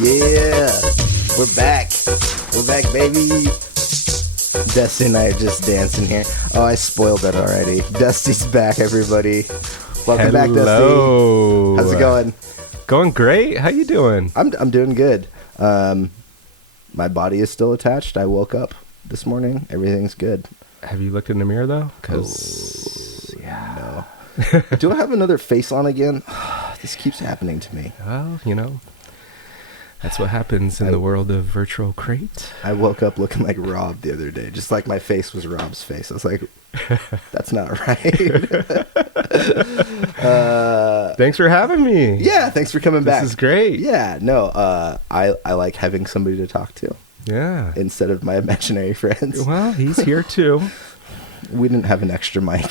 Yeah, we're back. We're back, baby. Dusty and I are just dancing here. Oh, I spoiled that already. Dusty's back, everybody. Welcome back, Dusty. How's it going? Going great. How you doing? I'm doing good. My body is still attached. I woke up this morning. Everything's good. Have you looked in the mirror though? Because no. Do I have another face on again? This keeps happening to me. Well, that's what happens in the world of virtual crate. I woke up looking like Rob the other day, just like my face was Rob's face. I was like, that's not right. Thanks for having me. Yeah, thanks for coming back. This is great. Yeah, no, I like having somebody to talk to. Yeah. Instead of my imaginary friends. Well, he's here too. We didn't have an extra mic.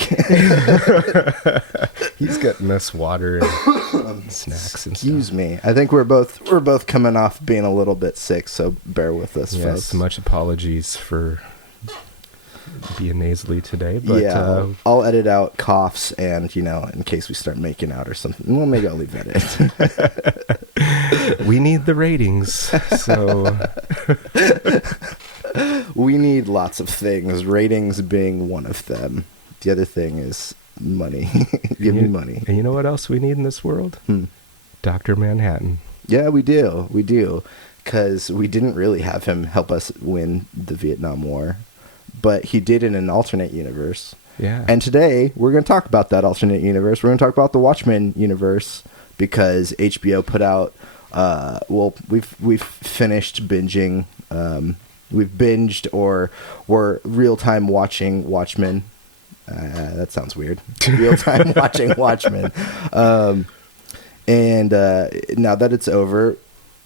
He's getting us water and snacks and Excuse stuff. me. I think we're both coming off being a little bit sick, so bear with us, Yes, folks. much apologies for being nasally today, but yeah, I'll edit out coughs and, in case we start making out or something. Well, maybe I'll leave that in. we need the ratings, so we need lots of things, ratings being one of them. The other thing is money. Give me money. And you know what else we need in this world? Dr. Manhattan. Yeah, we do, because we didn't really have him help us win the Vietnam War, but he did in an alternate universe. Yeah. And today we're going to talk about that alternate universe. We're going to talk about the Watchmen universe because HBO put out. We've finished binging. We've binged or we're real time watching Watchmen. That sounds weird. Real time watching Watchmen. And now that it's over,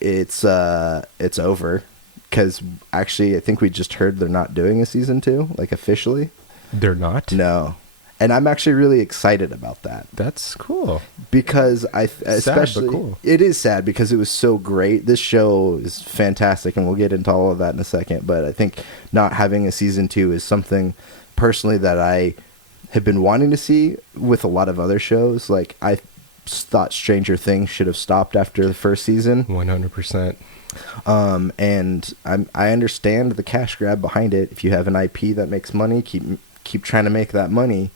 it's over. Because actually, I think we just heard they're not doing a season 2, like officially. They're not? No. And I'm actually really excited about that. That's cool. Because especially, sad, but cool. It is sad because it was so great. This show is fantastic, and we'll get into all of that in a second. But I think not having a season 2 is something personally that I have been wanting to see with a lot of other shows. Like, I thought Stranger Things should have stopped after the first season. 100%. And I understand the cash grab behind it. If you have an IP that makes money, keep trying to make that money.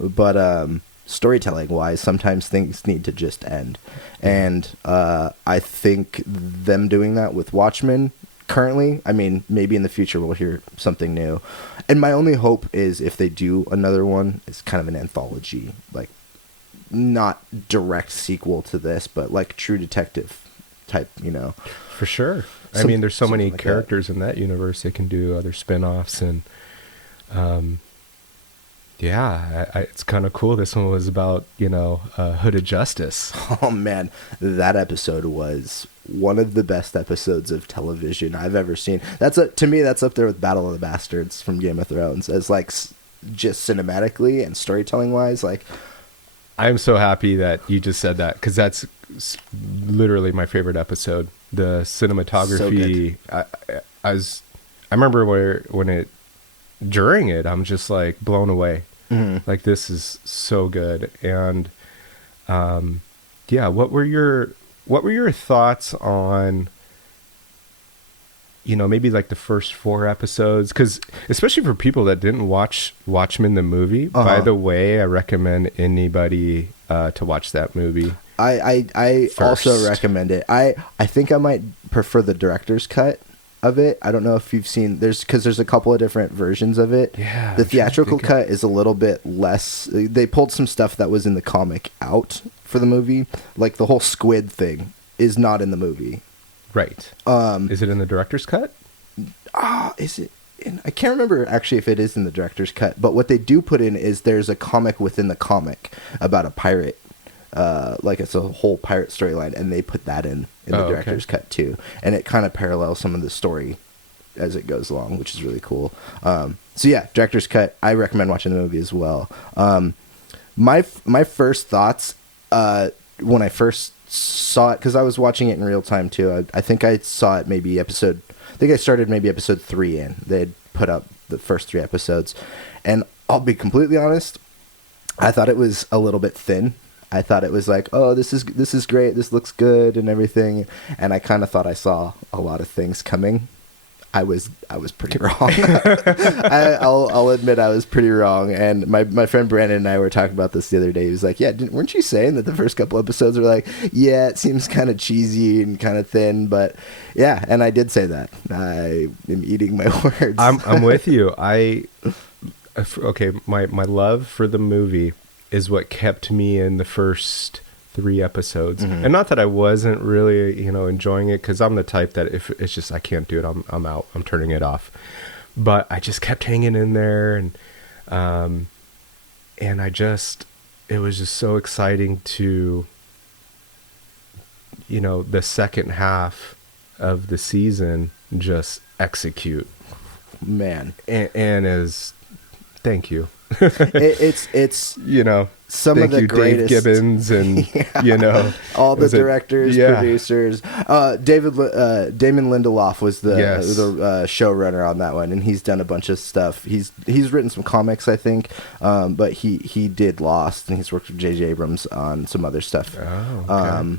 But storytelling wise, sometimes things need to just end. And I think them doing that with Watchmen currently, I mean, maybe in the future we'll hear something new. And my only hope is if they do another one, it's kind of an anthology, like not direct sequel to this, but like True Detective type, For sure. I mean, there's so many characters in that universe. They can do other spin-offs and it's kind of cool. This one was about, Hooded Justice. Oh, man. That episode was one of the best episodes of television I've ever seen. To me, that's up there with Battle of the Bastards from Game of Thrones as, like, just cinematically and storytelling-wise. Like, I'm so happy that you just said that because that's literally my favorite episode. The cinematography, so I remember during it, I'm just like blown away. Mm-hmm. Like, this is so good. And what were your thoughts on maybe like the first 4 episodes? Because especially for people that didn't watch Watchmen the movie, by the way, I recommend anybody to watch that movie. I also recommend it. I think I might prefer the director's cut of it. I don't know if you've seen because there's a couple of different versions of it. Yeah, the theatrical cut is a little bit less. They pulled some stuff that was in the comic out for the movie, like the whole squid thing is not in the movie. Right. Is it in the director's cut? Is it? I can't remember actually if it is in the director's cut. But what they do put in is there's a comic within the comic about a pirate. Like it's a whole pirate storyline, and they put that in the director's cut too, and it kind of parallels some of the story as it goes along, which is really cool. So yeah, director's cut. I recommend watching the movie as well. My first thoughts when I first saw it, because I was watching it in real time too. I think I saw it maybe I started maybe episode 3 in. They had put up the first 3 episodes, and I'll be completely honest, I thought it was a little bit thin. I thought it was like, oh, this is great, this looks good and everything, and I kind of thought I saw a lot of things coming. I was pretty wrong. I'll admit I was pretty wrong. And my friend Brandon and I were talking about this the other day. He was like, yeah, weren't you saying that the first couple episodes were like, yeah, it seems kind of cheesy and kind of thin, but yeah, and I did say that. I am eating my words. I'm with you. Okay, my love for the movie is what kept me in the first 3 episodes. And not that I wasn't really, enjoying it, because I'm the type that if it's just I can't do it, I'm out, I'm turning it off. But I just kept hanging in there, and it was just so exciting to, the second half of the season just execute. Man, and thank you. it's some of the greatest, Dave Gibbons and all the directors, producers. Damon Lindelof was the showrunner on that one, and he's done a bunch of stuff. He's written some comics, I think, but he did Lost, and he's worked with J.J. Abrams on some other stuff. Oh, okay.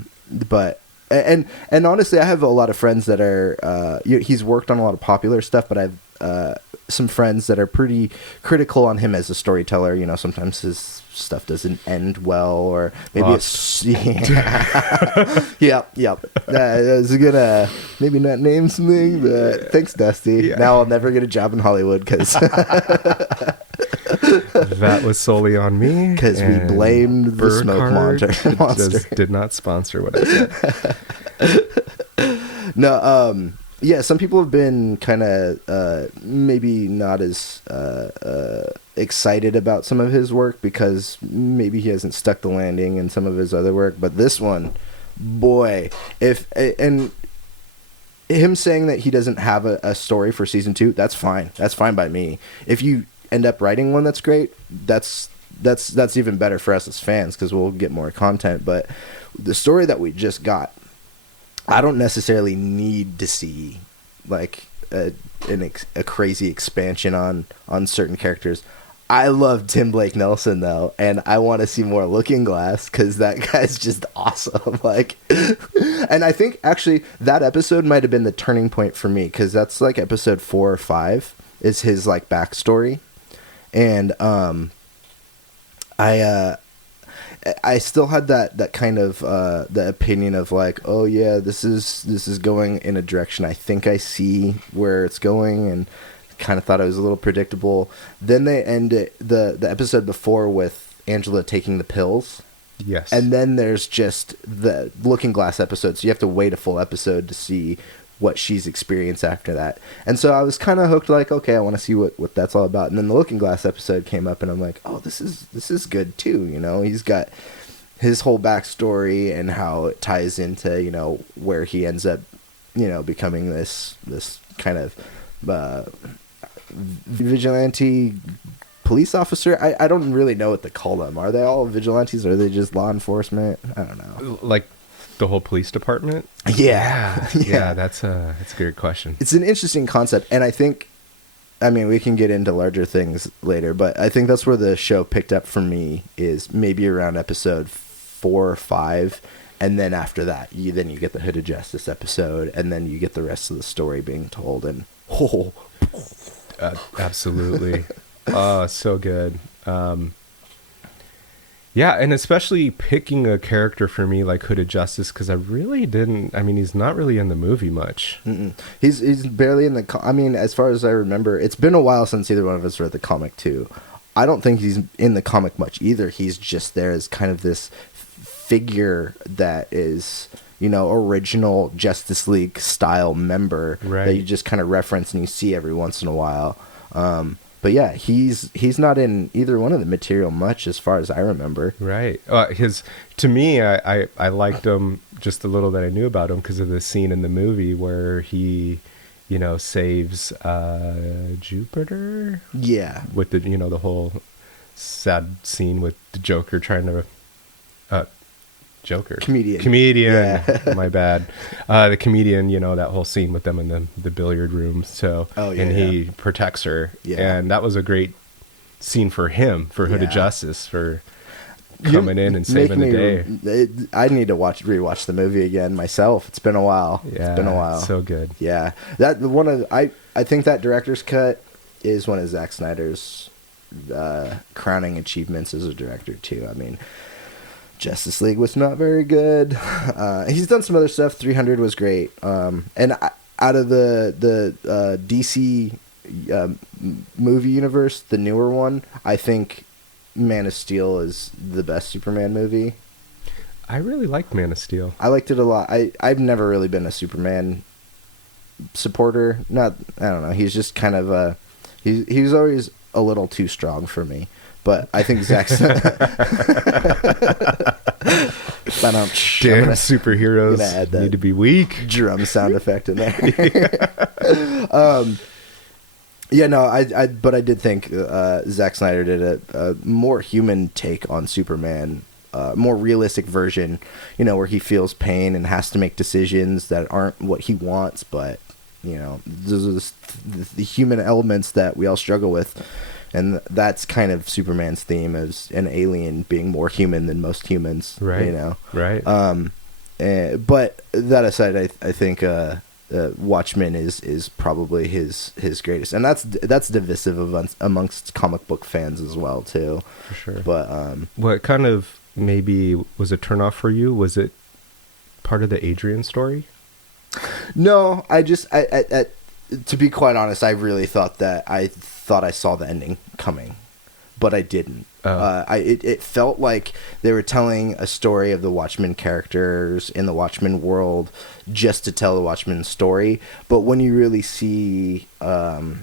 But and honestly, I have a lot of friends that are he's worked on a lot of popular stuff, but I've some friends that are pretty critical on him as a storyteller. Sometimes his stuff doesn't end well, or maybe it's yep. I was gonna maybe not name something, but thanks, Dusty. Yeah. Now I'll never get a job in Hollywood because that was solely on me, because we blamed the smoke monster. Just did not sponsor what I said. No, yeah, some people have been kind of maybe not as excited about some of his work because maybe he hasn't stuck the landing in some of his other work. But this one, boy, and him saying that he doesn't have a story for season 2, that's fine. That's fine by me. If you end up writing one that's great, that's even better for us as fans because we'll get more content. But the story that we just got, I don't necessarily need to see like a crazy expansion on certain characters. I love Tim Blake Nelson though, and I want to see more Looking Glass because that guy's just awesome. Like, and I think actually that episode might have been the turning point for me because that's like episode 4 or 5 is his like backstory, and I still had that kind of the opinion of like, oh yeah, this is going in a direction I think I see where it's going, and kind of thought it was a little predictable. Then they end the episode before with Angela taking the pills. Yes. And then there's just the Looking Glass episode, so you have to wait a full episode to see what she's experienced after that. And so I was kind of hooked, like, okay, I want to see what that's all about. And then the Looking Glass episode came up, and I'm like, oh, this is good too. He's got his whole backstory and how it ties into where he ends up becoming this kind of vigilante police officer. I don't really know what to call them. Are they all vigilantes, or are they just law enforcement? I don't know. Like the whole police department? Yeah. That's a great question. It's an interesting concept, and I think, we can get into larger things later, but I think that's where the show picked up for me, is maybe around episode 4 or 5, and then after that you get the Hood of Justice episode, and then you get the rest of the story being told, and absolutely. Oh, so good. Yeah, and especially picking a character for me like Hood of Justice, because I really didn't. He's not really in the movie much. Mm-mm. He's barely in the. As far as I remember, it's been a while since either one of us read the comic too. I don't think he's in the comic much either. He's just there as kind of this figure that is, original Justice League style member, right, that you just kind of reference and you see every once in a while. But yeah, he's not in either one of the material much as far as I remember. Right. To me, I liked him just a little that I knew about him because of the scene in the movie where he, saves Jupiter. Yeah. With the the whole sad scene with the Joker trying to comedian. Yeah. My bad. The comedian, that whole scene with them in the billiard room. So, he protects her. Yeah. And that was a great scene for him, for Hood of Justice. coming in and saving the day. I need to rewatch the movie again myself. It's been a while. Yeah, it's been a while. So good. Yeah, I think that director's cut is one of Zack Snyder's crowning achievements as a director too. I mean, Justice League was not very good. He's done some other stuff. 300 was great. And out of the DC movie universe, the newer one, I think Man of Steel is the best Superman movie. I really liked Man of Steel. I liked it a lot. I've never really been a Superman supporter. I don't know. He's just kind of he's always a little too strong for me. But I think Zack's damn superheroes need to be weak. Drum sound effect in there. Yeah, no, but I did think Zack Snyder did a more human take on Superman, more realistic version, where he feels pain and has to make decisions that aren't what he wants, but, those are the human elements that we all struggle with. And that's kind of Superman's theme, as an alien being more human than most humans, right? Right. But that aside, I think Watchmen is probably his greatest, and that's divisive amongst comic book fans as well too. For sure. But what kind of maybe was a turnoff for you? Was it part of the Adrian story? No, I to be quite honest, I really thought I saw the ending coming, but I didn't. It felt like they were telling a story of the Watchmen characters in the Watchmen world just to tell the Watchmen story. But when you really see the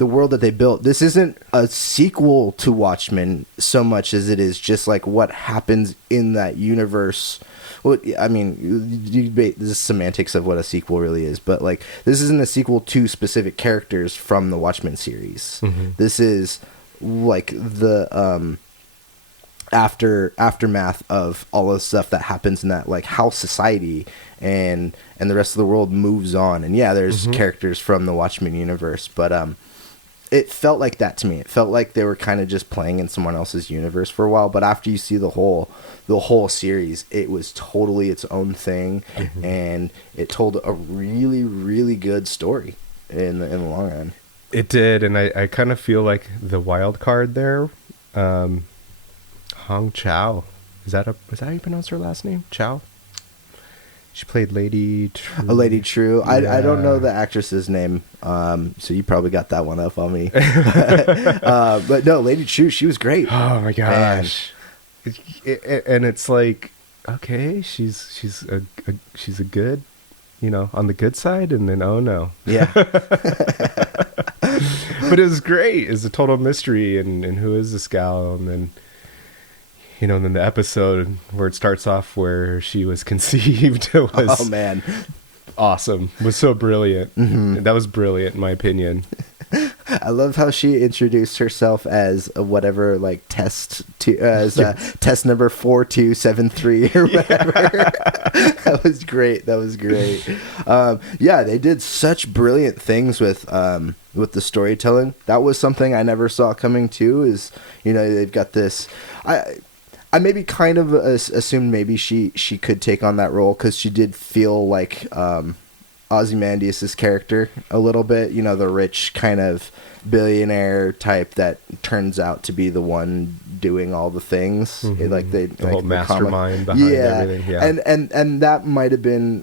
world that they built, this isn't a sequel to Watchmen so much as it is just like what happens in that universe. Well, I mean, this is semantics of what a sequel really is, but like this isn't a sequel to specific characters from the Watchmen series. Mm-hmm. This is like the aftermath of all of the stuff that happens in that, like how society and the rest of the world moves on. And yeah, there's characters from the Watchmen universe, but it felt like that to me. It felt like they were kind of just playing in someone else's universe for a while, but after you see the whole series, it was totally its own thing, and it told a really, really good story in the long run. It did, and I kind of feel like the wild card there, Hong Chow. Is that how you pronounce her last name? Chow? She played Lady True. Lady True. Yeah. I don't know the actress's name, so you probably got that one up on me. But no, Lady True, she was great. Oh my gosh! And it's like, okay, she's a good, on the good side, and then oh no, yeah. But it was great. It's a total mystery, and who is this gal, and then. And then the episode where it starts off where she was conceived was awesome. It was so brilliant. Mm-hmm. That was brilliant in my opinion. I love how she introduced herself as test number 4273 or whatever. That was great. Yeah, they did such brilliant things with the storytelling. That was something I never saw coming too. Is they've got this. I maybe kind of assumed maybe she could take on that role because she did feel like Ozymandias' character a little bit. The rich kind of billionaire type that turns out to be the one doing all the things. Mm-hmm. The whole mastermind behind everything. Yeah, and that might have been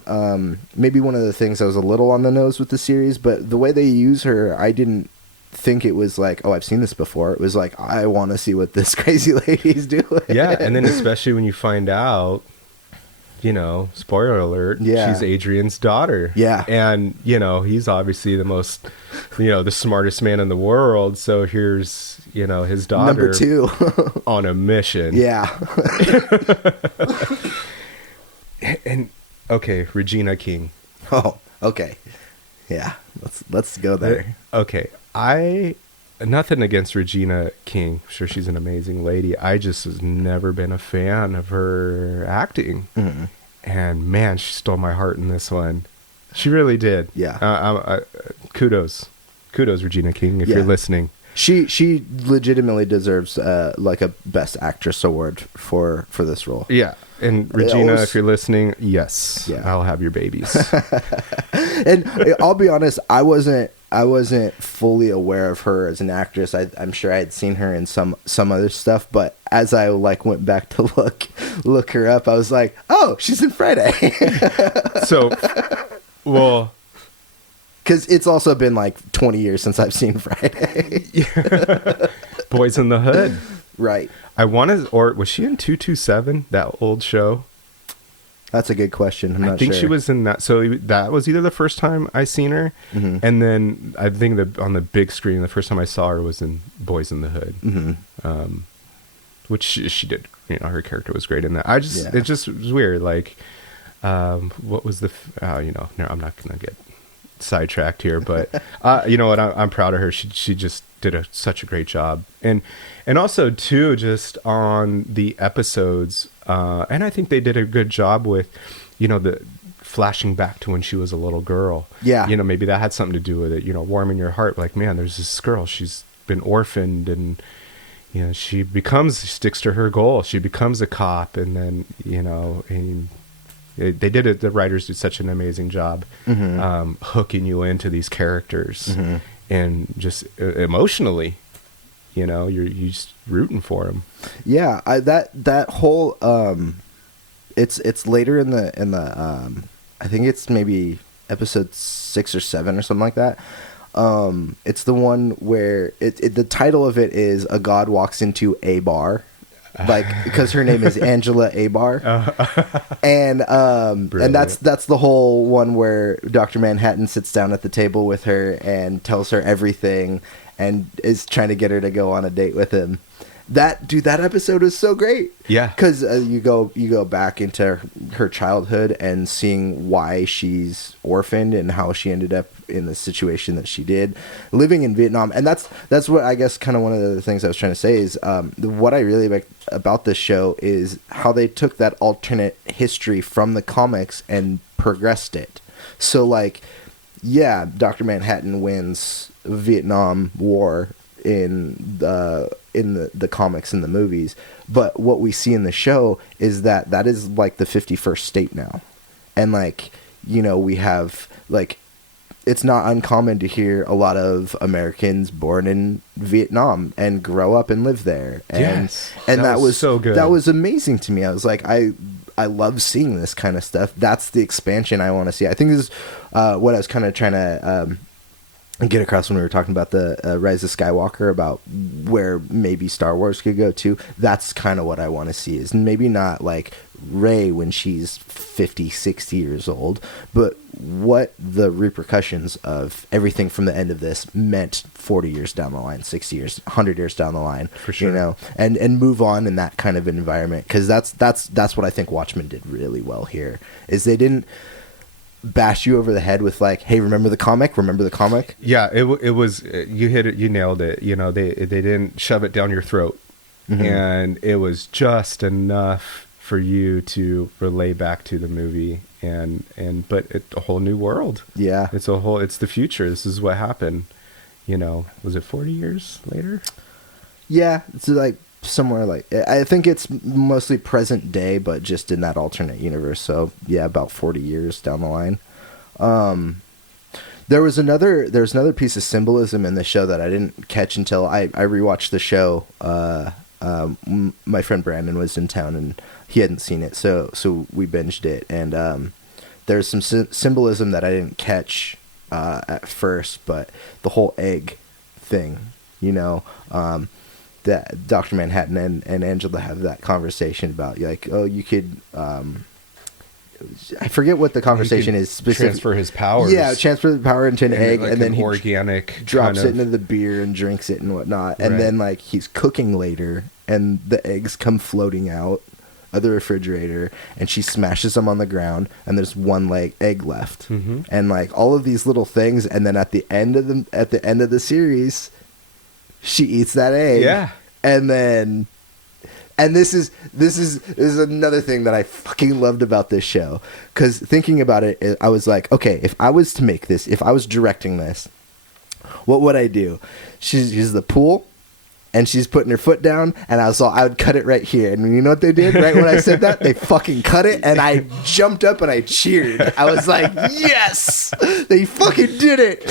maybe one of the things I was a little on the nose with the series. But the way they use her, I didn't think it was like, oh, I've seen this before. It was like, I want to see what this crazy lady's doing. Yeah, and then especially when you find out, spoiler alert, she's Adrian's daughter. Yeah. And, he's obviously the most, the smartest man in the world. So here's, his daughter. Number 2. On a mission. Yeah. And, okay, Regina King. Oh, okay. Yeah, let's go there. Okay. Nothing against Regina King. I'm sure she's an amazing lady. I just has never been a fan of her acting. Mm-hmm. And man, she stole my heart in this one. She really did. Yeah. Kudos, Regina King, if you're listening. She legitimately deserves like a Best Actress award for this role. Yeah. And Regina, if you're listening, yes, yeah. I'll have your babies. And I'll be honest, I wasn't fully aware of her as an actress. I'm sure I had seen her in some other stuff, but as I like went back to look her up, I was like, oh, she's in Friday. So, well, because it's also been like 20 years since I've seen Friday. Boys in the Hood. Right. I want to, or was she in 227, that old show? That's a good question. I'm not sure. I think she was in that. So that was either the first time I seen her, mm-hmm. and then I think that on the big screen, the first time I saw her was in Boys in the Hood, mm-hmm. Which she did. You know, her character was great in that. It just was weird. Like, what was the? No, I'm not gonna get sidetracked here, but you know what? I'm proud of her. She just did such a great job, and also too, just on the episodes, and I think they did a good job with, you know, the flashing back to when she was a little girl. Yeah, you know, maybe that had something to do with it. You know, warming your heart. Like, man, there's this girl. She's been orphaned, and you know, she sticks to her goal. She becomes a cop, and then you know, and they did it. The writers did such an amazing job, mm-hmm. Hooking you into these characters, mm-hmm. and just emotionally, you know, you're just rooting for them. Yeah, that whole it's later in the I think it's maybe episode 6 or 7 or something like that. It's the one where the title of it is A God Walks Into a Bar. Like, because her name is Angela Abar, and that's the whole one where Dr. Manhattan sits down at the table with her and tells her everything, and is trying to get her to go on a date with him. That episode is so great. Yeah, because you go back into her childhood and seeing why she's orphaned and how she ended up in the situation that she did, living in Vietnam. And that's what I guess kind of one of the things I was trying to say is what I really like about this show is how they took that alternate history from the comics and progressed it. So like, yeah, Dr. Manhattan wins Vietnam War in the comics and the movies, but what we see in the show is that is like the 51st state now, and like, you know, we have like, it's not uncommon to hear a lot of Americans born in Vietnam and grow up and live there, and that was so good. That was amazing to me. I was like, I love seeing this kind of stuff. That's the expansion I want to see. I think this is what I was kind of trying to get across when we were talking about the Rise of Skywalker, about where maybe Star Wars could go to. That's kind of what I want to see, is maybe not like Rey when she's 50, 60 years old, but what the repercussions of everything from the end of this meant 40 years down the line, 60 years, 100 years down the line, for sure, you know, and move on in that kind of environment. Because that's what I think Watchmen did really well here, is they didn't bash you over the head with like, hey, remember the comic? Yeah, it was, you hit it, you nailed it. You know, they didn't shove it down your throat, mm-hmm. and it was just enough for you to relay back to the movie, but it's a whole new world. Yeah, it's the future. This is what happened. You know, was it 40 years later? Yeah, it's like somewhere like, I think it's mostly present day, but just in that alternate universe. So yeah, about 40 years down the line. There's another piece of symbolism in the show that I didn't catch until I rewatched the show. My friend Brandon was in town and he hadn't seen it, so we binged it, and there's some symbolism that I didn't catch at first, but the whole egg thing, you know, that Dr. Manhattan and Angela have that conversation about, like, oh, you could, I forget what the conversation is specifically. Transfer his powers. Yeah, transfer the power into an egg, like, and then he organic drops it into the beer and drinks it and whatnot. And then like he's cooking later, and the eggs come floating out of the refrigerator, and she smashes them on the ground, and there's one egg left, mm-hmm. and like all of these little things, and then at the end of the series, she eats that egg. Yeah. And then, and this is another thing that I fucking loved about this show, because thinking about it, I was like, okay, if I was to make this, if I was directing this, what would I do? She's the pool, and she's putting her foot down, and I would cut it right here. And you know what they did? Right when I said that, they fucking cut it, and I jumped up and I cheered. I was like, yes! They fucking did it!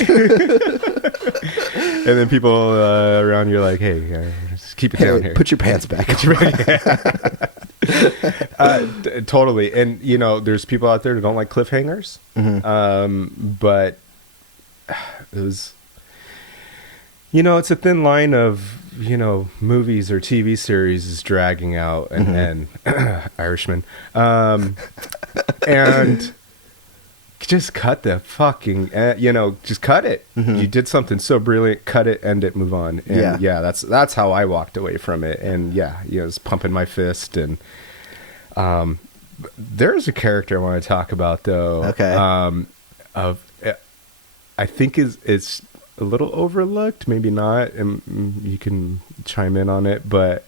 And then people around you are like, hey, just keep it down here. Put your pants back. Totally. And, you know, there's people out there who don't like cliffhangers. But it was... You know, it's a thin line of, you know, movies or TV series is dragging out and Irishman. And just cut the fucking, you know, just cut it. You did something so brilliant, cut it, end it, move on. And that's how I walked away from it. And you know, I was pumping my fist. And there's a character I want to talk about, though. Okay. I think it's a little overlooked, maybe not, and you can chime in on it, but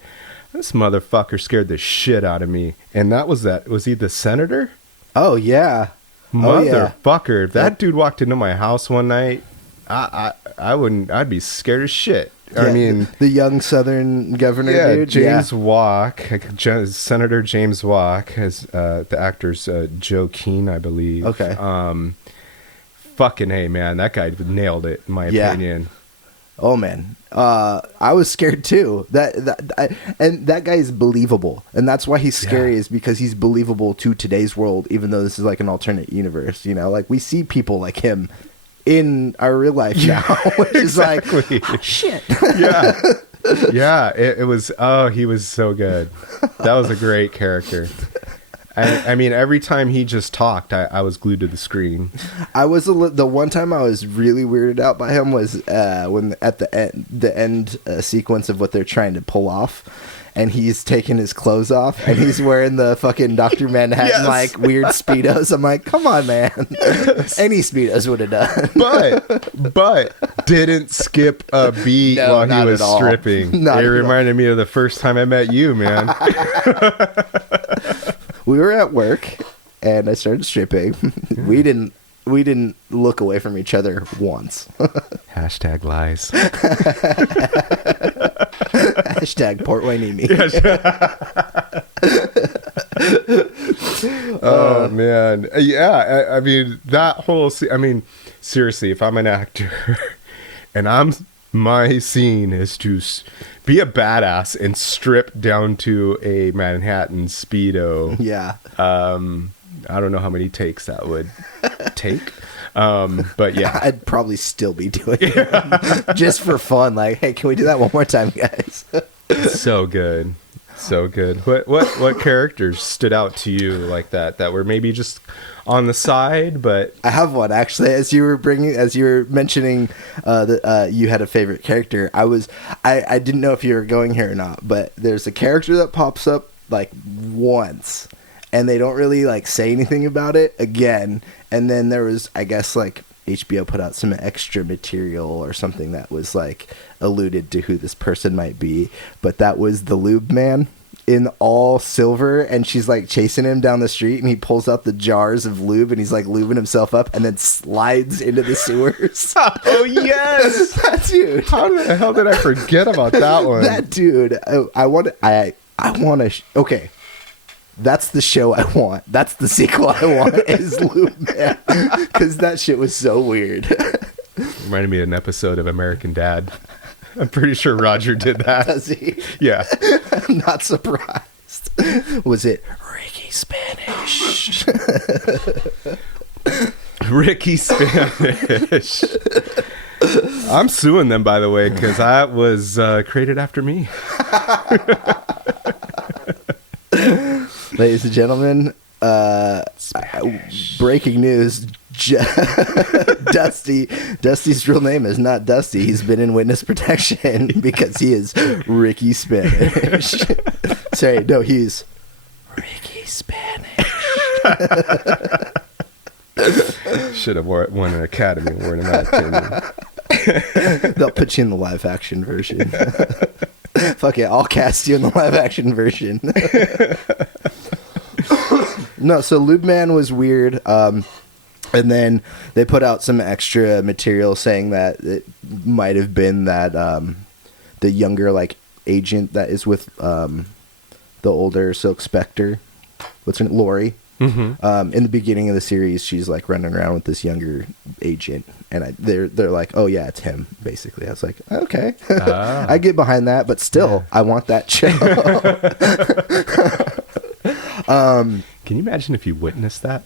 this motherfucker scared the shit out of me. And was he the senator? Oh yeah. Motherfucker. If that dude walked into my house one night, I'd be scared as shit. I mean, the young Southern governor, dude. James Walk, Senator James Walk, as the actor's Joe Keane, I believe. Okay. Fucking hey, man, that guy nailed it, in my opinion. Oh man, I was scared too. And that guy is believable, and that's why he's scary, is because he's believable to today's world, even though this is like an alternate universe. You know, like we see people like him in our real life now, which is like, oh, shit. It was. Oh, he was so good. That was a great character. I mean, every time he just talked, I was glued to the screen. The one time I was really weirded out by him was when at the end sequence of what they're trying to pull off, and he's taking his clothes off, and he's wearing the fucking Dr. Manhattan like weird Speedos. I'm like, come on, man. Any Speedos would have done. But didn't skip a beat while he was stripping. It reminded me of the first time I met you, man. We were at work, and I started stripping. We didn't look away from each other once. Hashtag lies. Hashtag Port Wainimi. Oh man, yeah. I mean that whole. I mean, seriously, if I'm an actor, and my scene is to be a badass and strip down to a Manhattan Speedo. Yeah. I don't know how many takes that would take. But yeah. I'd probably still be doing it just for fun. Like, hey, can we do that one more time, guys? So good. So good. What characters stood out to you like that were maybe just on the side? But I have one actually. As you were mentioning that you had a favorite character, I didn't know if you were going here or not, but there's a character that pops up like once, and they don't really like say anything about it again. And then there was, I guess, like HBO put out some extra material or something that was like alluded to who this person might be, but that was the lube man in all silver, and she's like chasing him down the street, and he pulls out the jars of lube, and he's like lubing himself up, and then slides into the sewers. Oh yes, that dude. How the hell did I forget about that one? That dude. I want to. Okay. That's the show I want. That's the sequel I want, is Lube Man. Because that shit was so weird. Reminded me of an episode of American Dad. I'm pretty sure Roger did that. Does he? Yeah. I'm not surprised. Was it Ricky Spanish? Ricky Spanish. I'm suing them, by the way, because that was created after me. Ladies and gentlemen, breaking news. Dusty's real name is not Dusty. He's been in witness protection because he is Ricky Spanish. Sorry, no, he's Ricky Spanish. Should have won an Academy Award in my opinion. They'll put you in the live action version. Fuck it, I'll cast you in the live action version. No, so Lube Man was weird. And then they put out some extra material saying that it might have been that the younger like agent that is with the older Silk Spectre, what's her name? Lori. Mm-hmm. In the beginning of the series, she's like running around with this younger agent, and they're like, "Oh yeah, it's him." Basically, I was like, "Okay, I get behind that," but still, I want that show. Can you imagine if you witnessed that?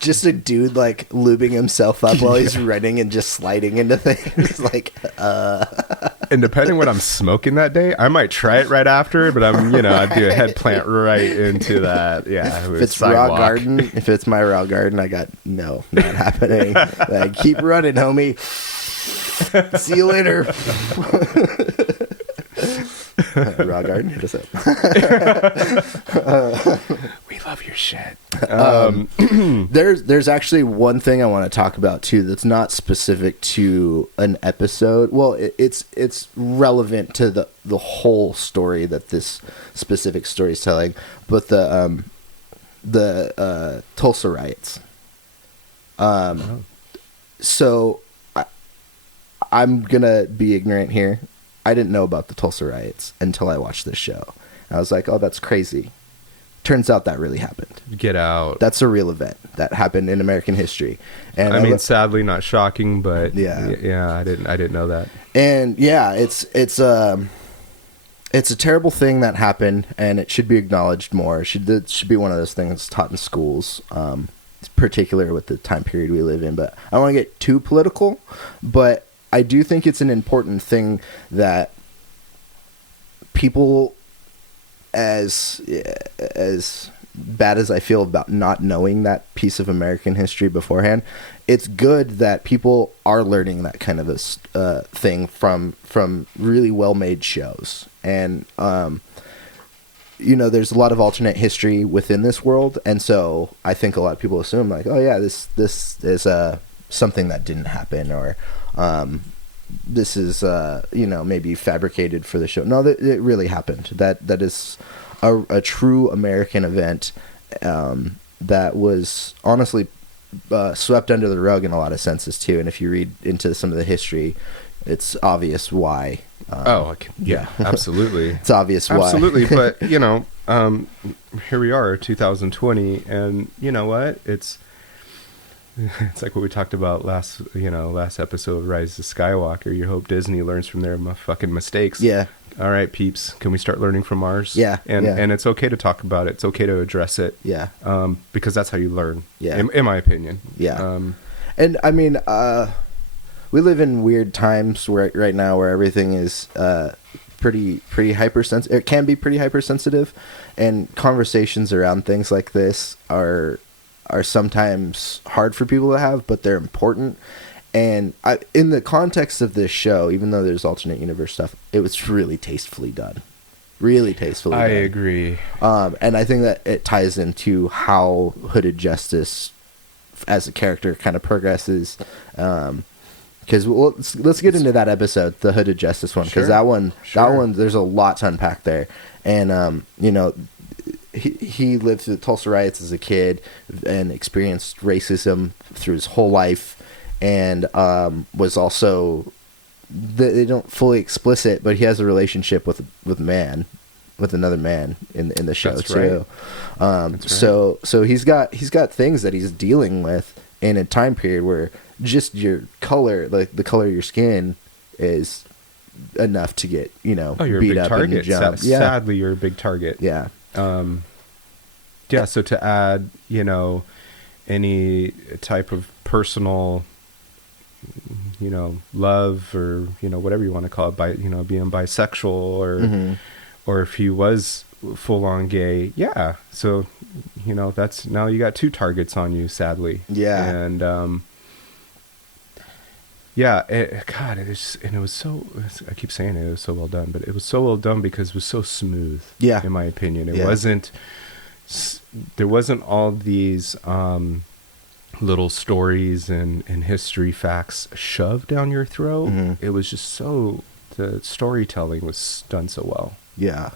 Just a dude like lubing himself up while he's running and just sliding into things. Like, And depending what I'm smoking that day, I might try it right after, but I'd do a head plant right into that. Yeah. If it's raw garden, if it's my raw garden, I got not happening. Like, keep running, homie. See you later. Raw garden, hit us up. We love your shit. There's actually one thing I want to talk about too that's not specific to an episode. Well, it's relevant to the whole story that this specific story is telling, but the Tulsa riots. So I'm gonna be ignorant here. I didn't know about the Tulsa riots until I watched this show. I was like, "Oh, that's crazy." Turns out that really happened. Get out. That's a real event that happened in American history. And I mean, sadly, not shocking, but yeah, I didn't know that. And yeah, it's a terrible thing that happened, and it should be acknowledged more. It should be one of those things taught in schools, particular with the time period we live in. But I don't want to get too political, but I do think it's an important thing that people, as bad as I feel about not knowing that piece of American history beforehand, it's good that people are learning that kind of a thing from really well-made shows. And there's a lot of alternate history within this world, and so I think a lot of people assume like, oh yeah, this is something that didn't happen, or this is maybe fabricated for the show. No, it really happened. That is a true American event that was honestly swept under the rug in a lot of senses too. And if you read into some of the history, it's obvious why. Yeah, absolutely. It's obvious why. Absolutely, but here we are, 2020, and you know what? It's like what we talked about last episode, Rise of Skywalker. You hope Disney learns from their fucking mistakes. Yeah. All right, peeps, can we start learning from ours? Yeah. And it's okay to talk about it. It's okay to address it. Yeah. Because that's how you learn. Yeah. In my opinion. Yeah. And I mean, we live in weird times right now where everything is pretty hypersensitive. It can be pretty hypersensitive, and conversations around things like this are sometimes hard for people to have, but they're important. And in the context of this show, even though there's alternate universe stuff, it was really tastefully done. Really tastefully done. I agree. And I think that it ties into how Hooded Justice as a character kind of progresses. Because let's get into that episode, the Hooded Justice one, because that one, there's a lot to unpack there. And, he lived through the Tulsa riots as a kid and experienced racism through his whole life, and was also, they don't fully explicit, but he has a relationship with another man in the show. That's too. Right. So he's got things that he's dealing with in a time period where just your color, like the color of your skin, is enough to get you're beat a big up target. and jump. Sadly, you're a big target. Yeah. So to add, any type of personal, love, or whatever you want to call it, being bisexual, or if he was full on gay, yeah. So that's, now you got two targets on you, sadly. Yeah. And it was so, I keep saying it was so well done, but it was so well done because it was so smooth. Yeah. In my opinion, there wasn't all these little stories and history facts shoved down your throat. It was just the storytelling was done so well. Yeah.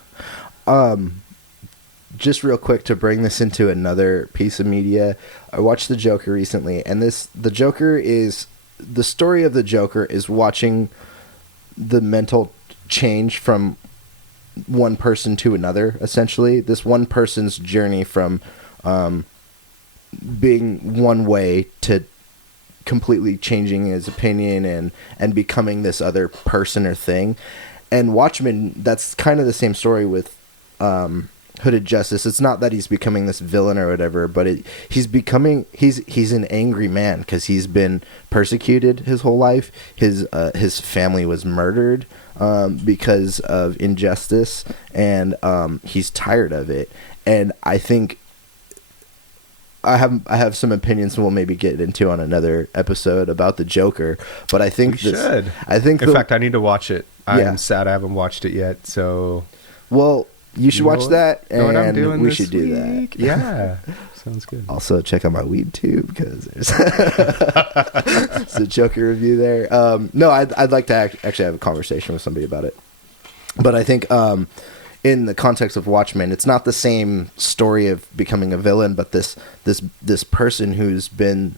just real quick to bring this into another piece of media, I watched The Joker recently, and the story of the Joker is watching the mental change from one person to another, essentially. This one person's journey from being one way to completely changing his opinion and becoming this other person or thing. And Watchmen, that's kind of the same story with Hooded Justice. It's not that he's becoming this villain or whatever, but he's an angry man because he's been persecuted his whole life. His family was murdered because of injustice, and he's tired of it. And I think I have some opinions we'll maybe get into on another episode about the Joker, but I think in fact, I need to watch it. I'm sad I haven't watched it yet. So, well, you should watch that, and we should do that. Yeah, sounds good. Also, check out my weed tube because there's a Joker review there. No, I'd like to actually have a conversation with somebody about it, but I think in the context of Watchmen, it's not the same story of becoming a villain, but this person who's been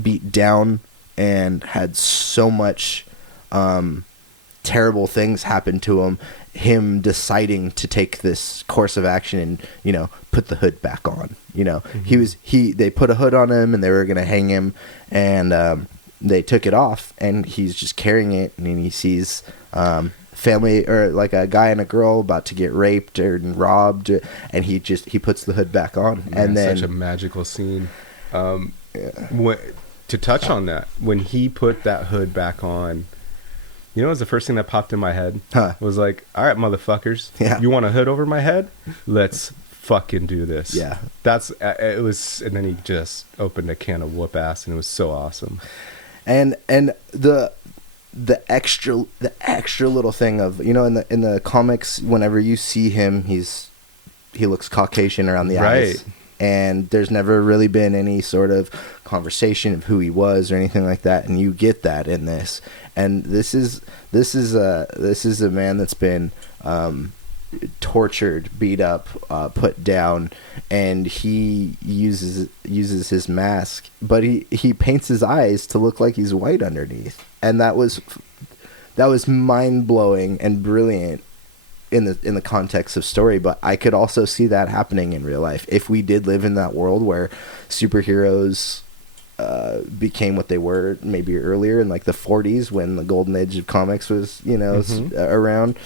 beat down and had so much terrible things happen to him deciding to take this course of action and, put the hood back on. Mm-hmm. They put a hood on him and they were going to hang him, and they took it off, and he's just carrying it, and he sees family, or like a guy and a girl about to get raped or robbed, and he puts the hood back on. Yeah, and then such a magical scene. To touch on that, when he put that hood back on, what was the first thing that popped in my head? Was like, all right, motherfuckers, you want a hood over my head? Let's fucking do this. Yeah, it was. And then he just opened a can of whoop ass, and it was so awesome. And the extra little thing of, in the comics, whenever you see him, he looks Caucasian around the eyes, and there's never really been any sort of conversation of who he was or anything like that, and you get that in this. And this is a man that's been tortured, beat up, put down, and he uses his mask, but he paints his eyes to look like he's white underneath, and that was mind-blowing and brilliant in the context of story. But I could also see that happening in real life if we did live in that world where superheroes became what they were maybe earlier in like the 40s when the golden age of comics was around.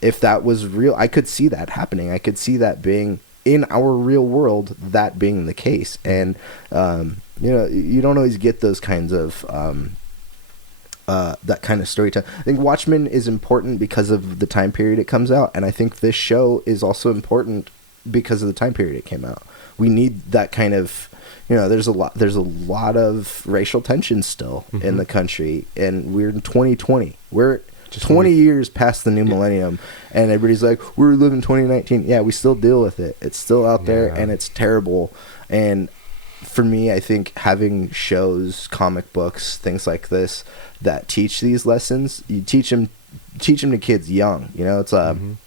If that was real, I could see that happening. I could see that being in our real world, that being the case. And you don't always get those kinds of that kind of storytelling. I think Watchmen is important because of the time period it comes out, and I think this show is also important because of the time period it came out. We need that kind of, there's a lot of racial tension still in the country, and we're in 2020. We're just 20 years past the new millennium, and everybody's like, we're living 2019. Yeah, we still deal with it. It's still out there, and it's terrible. And for me, I think having shows, comic books, things like this that teach these lessons, you teach them to kids young. It's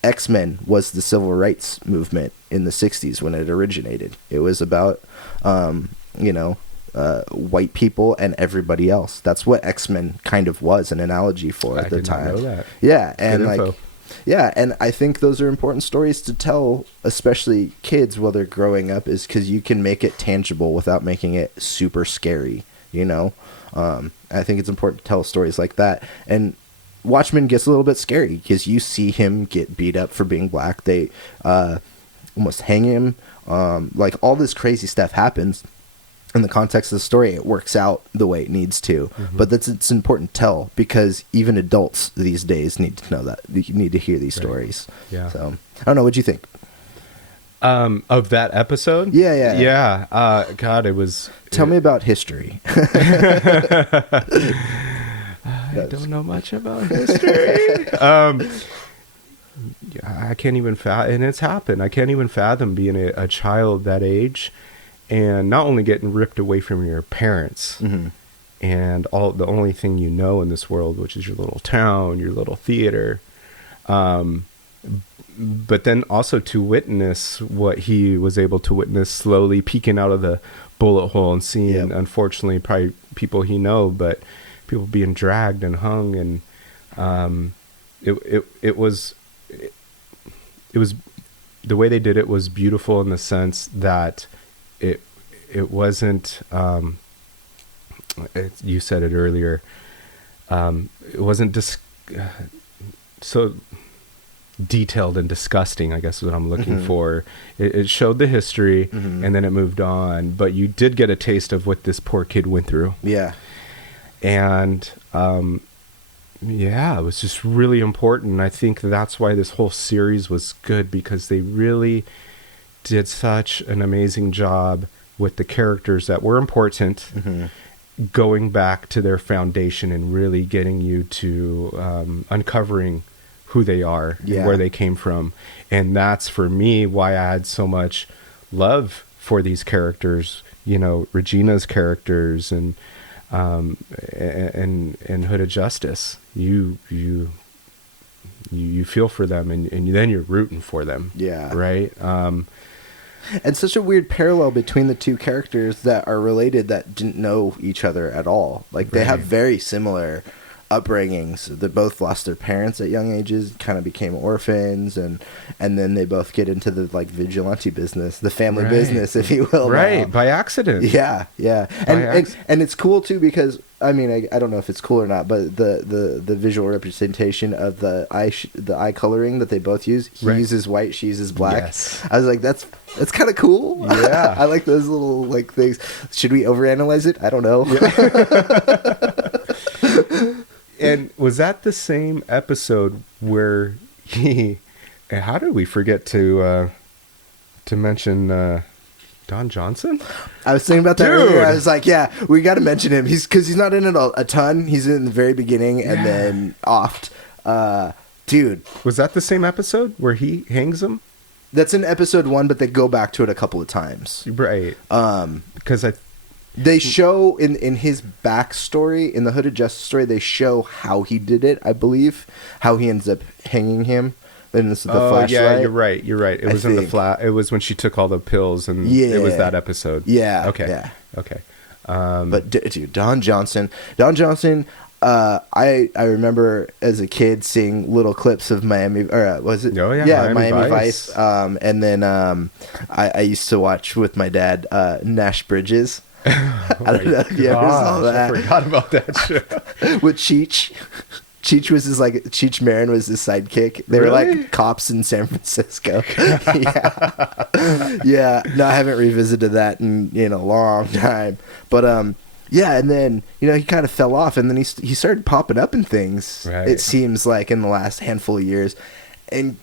X-Men was the civil rights movement in the 60s when it originated. It was about white people and everybody else. That's what X-Men kind of was an analogy for at the time. I did not know that. Yeah, and and I think those are important stories to tell, especially kids while they're growing up, is because you can make it tangible without making it super scary. I think it's important to tell stories like that. And Watchmen gets a little bit scary because you see him get beat up for being black. They almost hang him. Like all this crazy stuff happens. In the context of the story, it works out the way it needs to. But it's important to tell because even adults these days need to know that. You need to hear these stories. Yeah. So I don't know. What'd you think? Of that episode? Yeah. God, it was... Tell me about history. I don't know much about history. I can't even fathom... And it's happened. I can't even fathom being a child that age and not only getting ripped away from your parents and the only thing you know in this world, which is your little town, your little theater, but then also to witness what he was able to witness, slowly peeking out of the bullet hole and seeing, unfortunately, probably people he know, but people being dragged and hung, and it was the way they did it was beautiful in the sense that it wasn't, you said it earlier, it wasn't so detailed and disgusting, I guess is what I'm looking for. It showed the history, and then it moved on, but you did get a taste of what this poor kid went through. Yeah. And it was just really important. I think that's why this whole series was good, because they really did such an amazing job with the characters that were important, going back to their foundation and really getting you to uncovering who they are, and where they came from. And that's, for me, why I had so much love for these characters, Regina's characters and Hood of Justice. You feel for them, and then you're rooting for them. Yeah. Right. And such a weird parallel between the two characters that are related that didn't know each other at all. Like, they have very similar upbringings. They both lost their parents at young ages, kind of became orphans, and then they both get into the vigilante business, the family business, if you will. Right, by accident. Yeah. And it's cool too, because I mean, I don't know if it's cool or not, but the visual representation of the eye coloring that they both use. He uses white, she uses black. Yes. I was like, that's kind of cool. Yeah. I like those little things. Should we overanalyze it? I don't know. Yeah. And was that the same episode where how did we forget to mention Don Johnson? I was thinking about that earlier. I was like, yeah, we got to mention him. Because he's not in it a ton. He's in the very beginning and then oft. Dude. Was that the same episode where he hangs him? That's in episode 1, but they go back to it a couple of times. Right. Because they show in his backstory, in the Hood of Justice story, they show how he did it, I believe. How he ends up hanging him. Then this is the flashlight. Yeah, you're right. It was in the It was when she took all the pills, and it was that episode. Yeah. Okay. Yeah. Okay. But dude, Don Johnson, I remember as a kid seeing little clips of Miami, or was it? Oh yeah, Miami Vice. And then I used to watch with my dad Nash Bridges. I don't know if you ever saw that. I forgot about that show. With Cheech. Cheech was Cheech Marin was his sidekick. They were like cops in San Francisco. Yeah. No, I haven't revisited that in a long time. But and then he kind of fell off, and then he started popping up in things. Right. It seems like in the last handful of years, and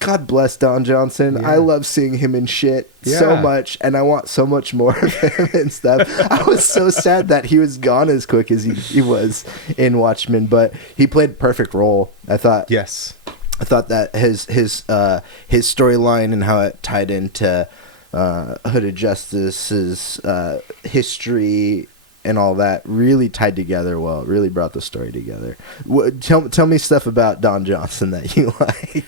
God bless Don Johnson. Yeah. I love seeing him in shit so much, and I want so much more of him and stuff. I was so sad that he was gone as quick as he was in Watchmen, but he played a perfect role. I thought. Yes. I thought that his storyline and how it tied into Hood of Justice's history and all that really tied together well. It really brought the story together. Tell me stuff about Don Johnson that you like.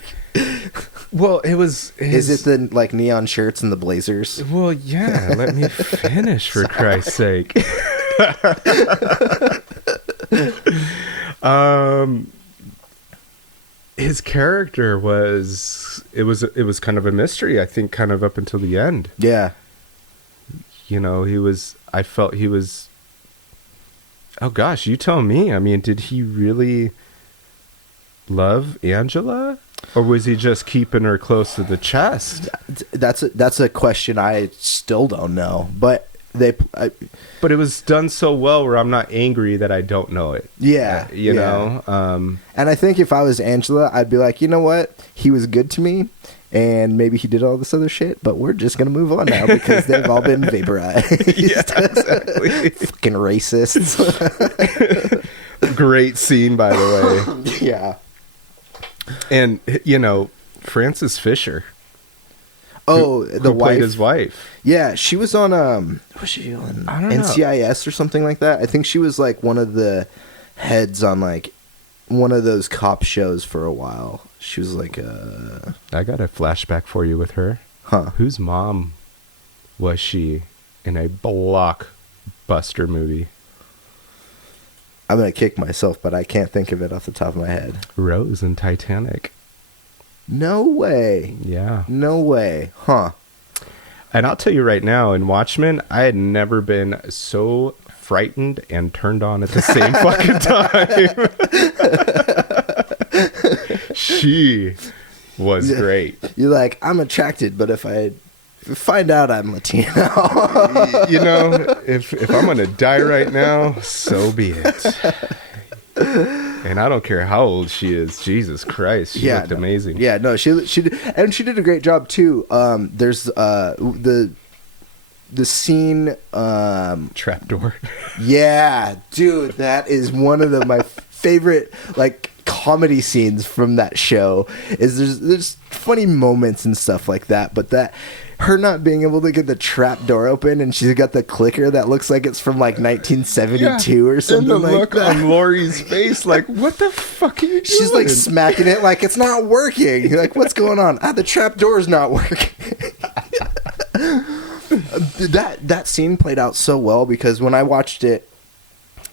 Well, it was... Is it the neon shirts and the blazers? Well, yeah. Let me finish, for Christ's sake. His character was... It was kind of a mystery, I think, kind of up until the end. Yeah. I felt he was... Oh, gosh, you tell me. I mean, did he really love Angela? Or was he just keeping her close to the chest? That's a question I still don't know. But but it was done so well where I'm not angry that I don't know it. Yeah. You know? And I think if I was Angela, I'd be like, you know what? He was good to me. And maybe he did all this other shit, but we're just going to move on now because they've all been vaporized. Yeah, exactly. Fucking racists. Great scene, by the way. Yeah. And, Frances Fisher. Oh, the wife. Played his wife. Yeah, she was on, was she on NCIS or something like that? I think she was one of the heads on one of those cop shows for a while. She was like I got a flashback for you with her. huh. Whose mom was she in a blockbuster movie? I'm gonna kick myself, but I can't think of it off the top of my head. Rose in Titanic. No way. Yeah. No way. Huh. And I'll tell you right now, in Watchmen, I had never been so frightened and turned on at the same fucking time. She was great. You're like, I'm attracted, but if I find out I'm Latino. You know, if I'm going to die right now, so be it. And I don't care how old she is. Jesus Christ, she looked amazing. Yeah, no, she did, and she did a great job too. There's the scene Trapdoor. Yeah, dude, that is one of my favorite like comedy scenes from that show. Is there's funny moments and stuff like that, but that her not being able to get the trap door open, and she's got the clicker that looks like it's from like 1972 or something like that. And the look on Lori's face, like, what the fuck are you doing? She's like smacking it like it's not working. You're like, what's going on? The trap door's not working. That scene played out so well because when I watched it,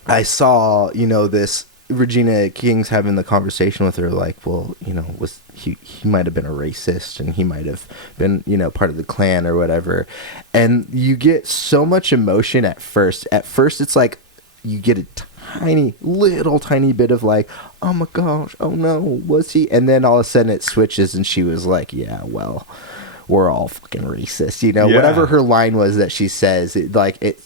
I saw, this Regina King's having the conversation with her, like, well, was he might have been a racist and he might have been, part of the Klan or whatever. And you get so much emotion at first. At first, it's like you get a tiny bit of like, oh my gosh, oh no, was he? And then all of a sudden it switches and she was like, yeah, well, we're all fucking racist, whatever her line was that she says,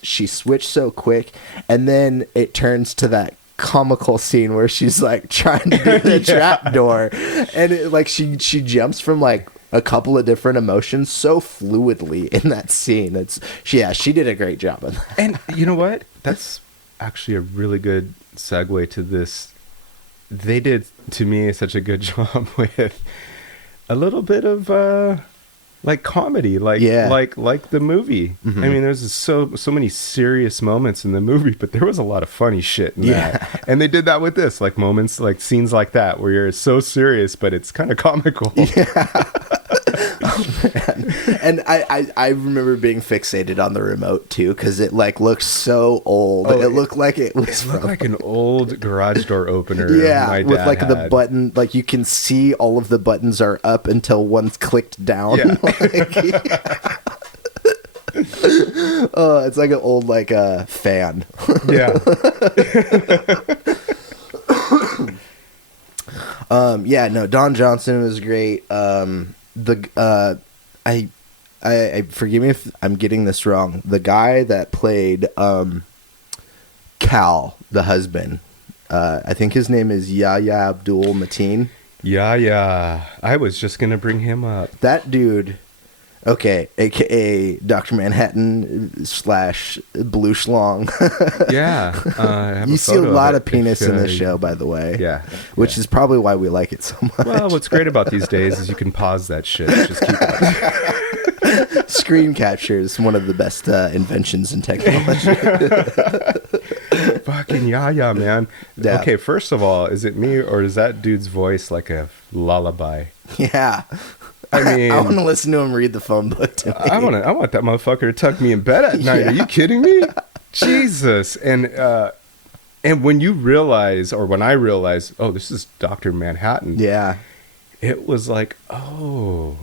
she switched so quick, and then it turns to that comical scene where she's like trying to do the trap door, and it, like she jumps from like a couple of different emotions so fluidly in that scene. She did a great job of that. And you know what? That's actually a really good segue to this. They did, to me, such a good job with a little bit of like comedy, like the movie. Mm-hmm. I mean, there's so many serious moments in the movie, but there was a lot of funny shit in that. And they did that with this, like moments, like scenes like that, where you're so serious, but it's kind of comical. Yeah. Oh, man. And I remember being fixated on the remote too, because it like looked so old. It looked like it was like an old garage door opener. Yeah, my dad with like had. the button, like you can see all of the buttons are up until one's clicked down. Yeah. It's like an old like fan. Yeah. Don Johnson was great. I forgive me if I'm getting this wrong. The guy that played Cal, the husband, I think his name is Yahya Abdul Mateen. Yeah. I was just gonna bring him up. That dude. Okay, aka Dr. Manhattan / Blue Schlong. Yeah. You see a lot of penis in this show, by the way. Yeah. Which is probably why we like it so much. Well, what's great about these days is you can pause that shit. Just keep it. Screen capture is one of the best inventions in technology. Fucking Yahya, man. Yeah. Okay, first of all, is it me or is that dude's voice like a lullaby? Yeah. I mean, I want to listen to him read the phone book to me. I want that motherfucker to tuck me in bed at night. Yeah. Are you kidding me? Jesus. And when you realize, or when I realized, oh, this is Dr. Manhattan. Yeah. It was like, oh,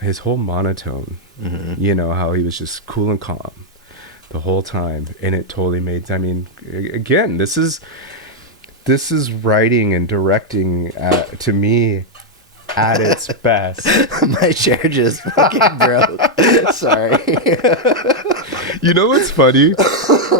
his whole monotone. Mm-hmm. How he was just cool and calm the whole time, and it totally made. I mean, again, this is writing and directing to me. At its best. My chair just fucking broke. Sorry. You know what's funny?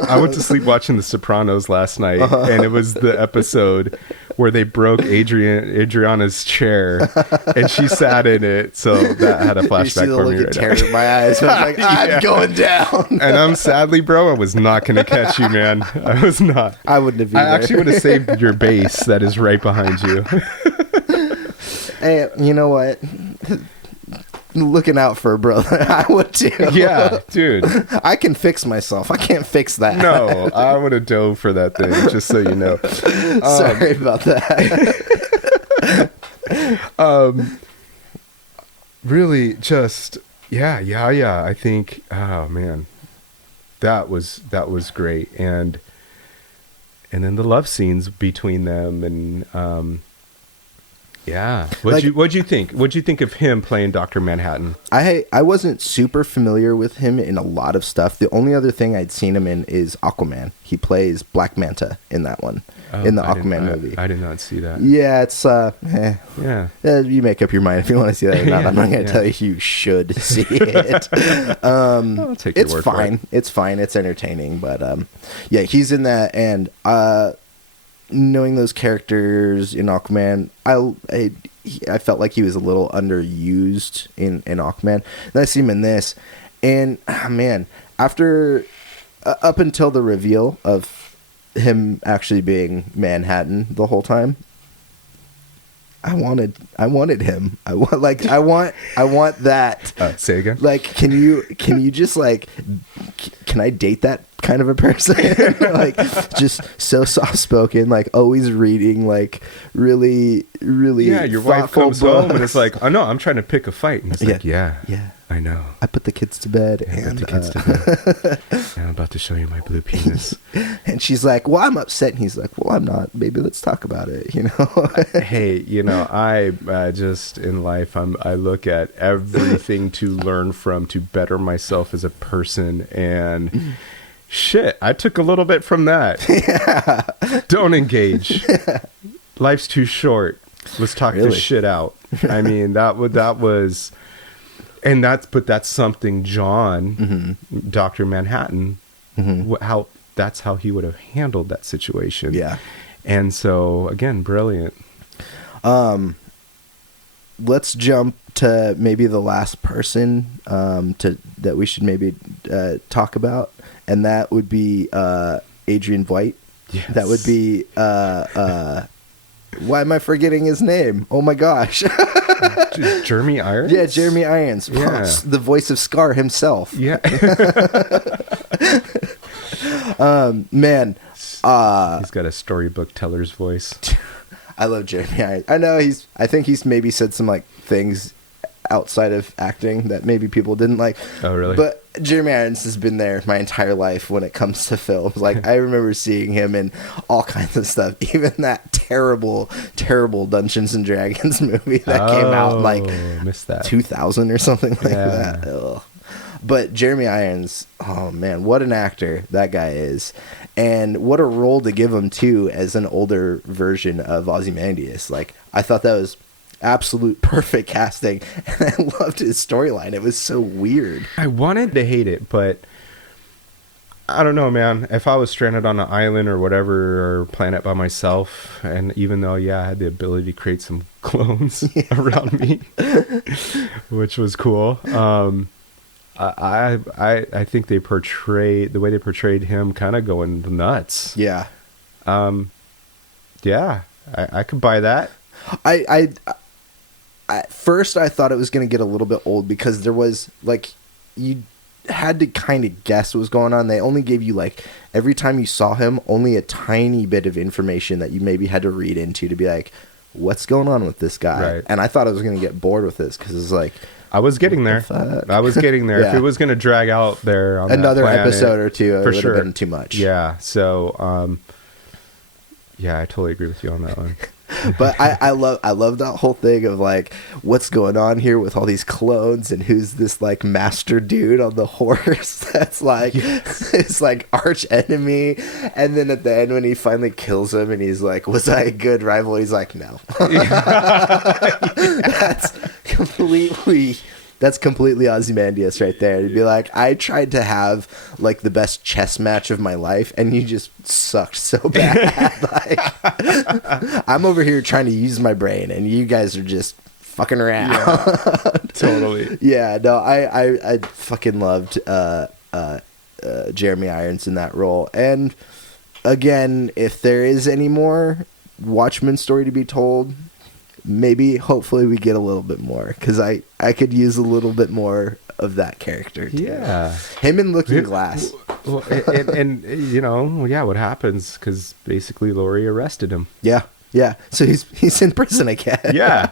I went to sleep watching The Sopranos last night, and it was the episode where they broke Adriana's chair, and she sat in it. So that had a flashback you see the for look me of right terror now. in my eyes. I was like, I'm going down. And I'm sadly, bro, I was not going to catch you, man. I was not. I wouldn't have either. I actually would have saved your bass that is right behind you. Hey, you know what? Looking out for a brother. I would too. Yeah, dude. I can fix myself. I can't fix that. No, I would have dove for that thing, just so you know. Sorry about that. Really, just yeah. I think, oh man, that was great, and then the love scenes between them, and yeah. What'd you think? What'd you think of him playing Dr. Manhattan? I wasn't super familiar with him in a lot of stuff. The only other thing I'd seen him in is Aquaman. He plays Black Manta in that one, in the Aquaman movie. I did not see that. Yeah, it's Yeah. You make up your mind if you want to see that or not. I'm not going to tell you you should see it. I'll take your word for it. It's fine. It's entertaining, but yeah, he's in that, and knowing those characters in Aquaman, I felt like he was a little underused in Aquaman. And I see him in this, and man, after up until the reveal of him actually being Manhattan the whole time, I wanted him. I want that. Say again. Like, can you just like, can I date that kind of a person? Like, just so soft spoken, like always reading, like really. Yeah, your wife comes home and it's like, oh no, I'm trying to pick a fight, and it's like, yeah, I know. I put the kids to bed, and I'm about to show you my blue penis. And she's like, well, I'm upset, and he's like, well, I'm not. Maybe let's talk about it. You know. Hey, I just in life, I look at everything to learn from, to better myself as a person, and shit, I took a little bit from that. Yeah. Don't engage. Life's too short. Let's talk this shit out. I mean, that was, and that's something Jon, Dr. Manhattan, that's how he would have handled that situation. Yeah. And so again, brilliant. Let's jump to maybe the last person that we should maybe talk about, and that would be Adrian Veidt. Yes. That would be why am I forgetting his name? Oh my gosh. Jeremy Irons? Yeah, Jeremy Irons. Yeah. The voice of Scar himself. Yeah. Man. He's got a storybook teller's voice. I love Jeremy Irons. I know I think he's maybe said some like things outside of acting that maybe people didn't like. Oh, really? But Jeremy Irons has been there my entire life when it comes to films. Like, I remember seeing him in all kinds of stuff. Even that terrible Dungeons and Dragons movie that came out like missed that. 2000 or something like that. Ugh. But Jeremy Irons, oh man, what an actor that guy is. And what a role to give him too as an older version of Ozymandias. Like, I thought that was absolute perfect casting, and I loved his storyline. It was so weird. I wanted to hate it, but I don't know, man. If I was stranded on an island or whatever, or planet by myself, and even though, I had the ability to create some clones around me, which was cool. I think the way they portrayed him kind of going nuts. Yeah. I could buy that. At first I thought it was going to get a little bit old because there was like, you had to kind of guess what was going on. They only gave you like, every time you saw him, only a tiny bit of information that you maybe had to read into to be like, what's going on with this guy? Right. And I thought I was going to get bored with this because it's like, I was getting there. Yeah. If it was going to drag out there on another that planet, episode or two, it for would sure have been too much. Yeah. So, I totally agree with you on that one. But I love that whole thing of like, what's going on here with all these clones, and who's this like master dude on the horse that's like his like arch enemy. And then at the end when he finally kills him and he's like, was I a good rival? He's like, no. That's completely Ozymandias right there. To be like, I tried to have like the best chess match of my life, and you just sucked so bad. Like, I'm over here trying to use my brain, and you guys are just fucking around. Yeah, totally. Yeah, no, I fucking loved Jeremy Irons in that role. And again, if there is any more Watchmen story to be told, hopefully we get a little bit more, because I could use a little bit more of that character too. Yeah, him in Looking Glass. Well, and what happens, because basically Laurie arrested him. Yeah, Yeah, so he's in prison again. Yeah.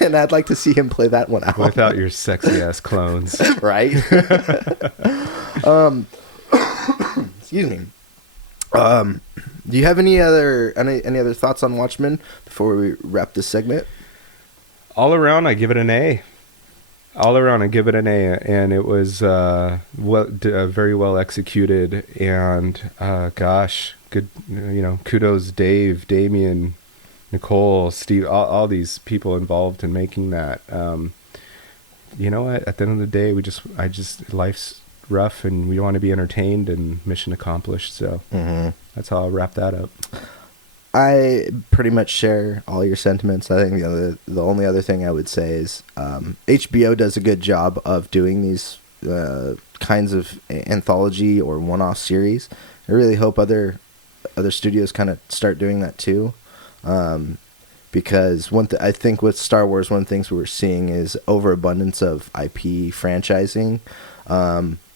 And I'd like to see him play that one out without your sexy ass clones, right? Excuse me. Do you have any other thoughts on Watchmen before we wrap this segment? All around, I give it an A. And it was very well executed. And gosh, good. Kudos, Dave, Damien, Nicole, Steve, all these people involved in making that. You know what? At the end of the day, life's rough, and we want to be entertained, and mission accomplished. So that's how I'll wrap that up. I pretty much share all your sentiments. I think the only other thing I would say is HBO does a good job of doing these kinds of anthology or one-off series. I really hope other studios kind of start doing that too, because I think with Star Wars, one of the things we're seeing is overabundance of IP franchising.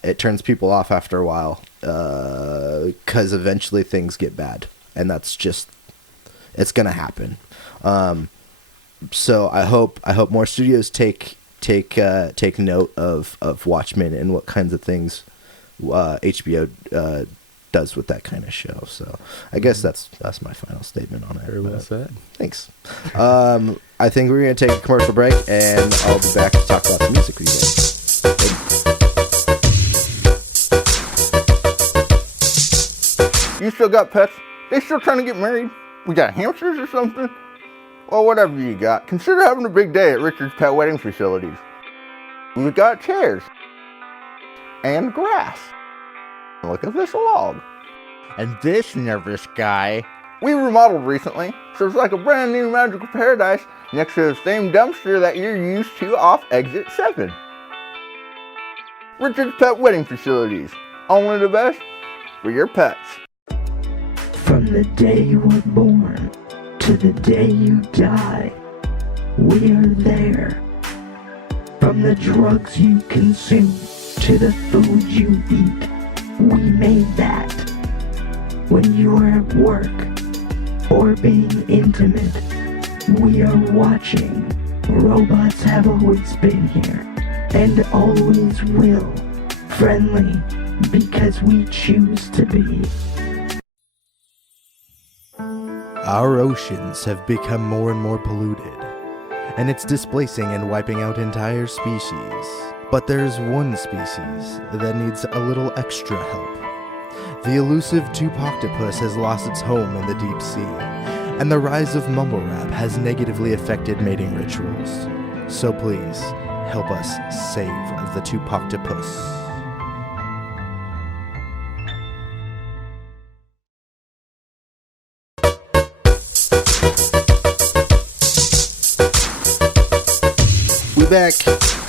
It turns people off after a while because eventually things get bad, and that's just. It's gonna happen. So I hope more studios take note of Watchmen and what kinds of things HBO does with that kind of show. So I guess that's my final statement on it. Very well said. Thanks. I think we're gonna take a commercial break, and I'll be back to talk about the music we get. You still got pets? They still trying to get married? We got hamsters or something? Well, whatever you got, consider having a big day at Richard's Pet Wedding Facilities. We've got chairs and grass. Look at this log. And this nervous guy. We remodeled recently, so it's like a brand new magical paradise next to the same dumpster that you're used to off exit 7. Richard's Pet Wedding Facilities. Only the best for your pets. From the day you were born to the day you die, we are there. From the drugs you consume to the food you eat, we made that. When you are at work or being intimate, we are watching. Robots have always been here and always will. Friendly because we choose to be. Our oceans have become more and more polluted, and it's displacing and wiping out entire species. But there's one species that needs a little extra help. The elusive tube-octopus has lost its home in the deep sea, and the rise of mumble rap has negatively affected mating rituals. So please, help us save the tube-octopus.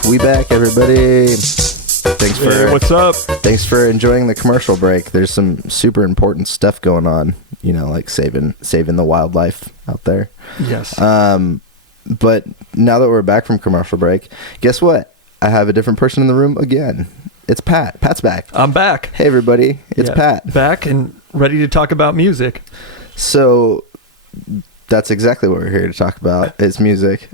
We back, everybody. What's up? Thanks for enjoying the commercial break. There's some super important stuff going on, like saving the wildlife out there. Yes. But now that we're back from commercial break, guess what? I have a different person in the room again. It's Pat. Pat's back. I'm back. Hey, everybody. It's Pat. Back and ready to talk about music. So that's exactly what we're here to talk about. Is music.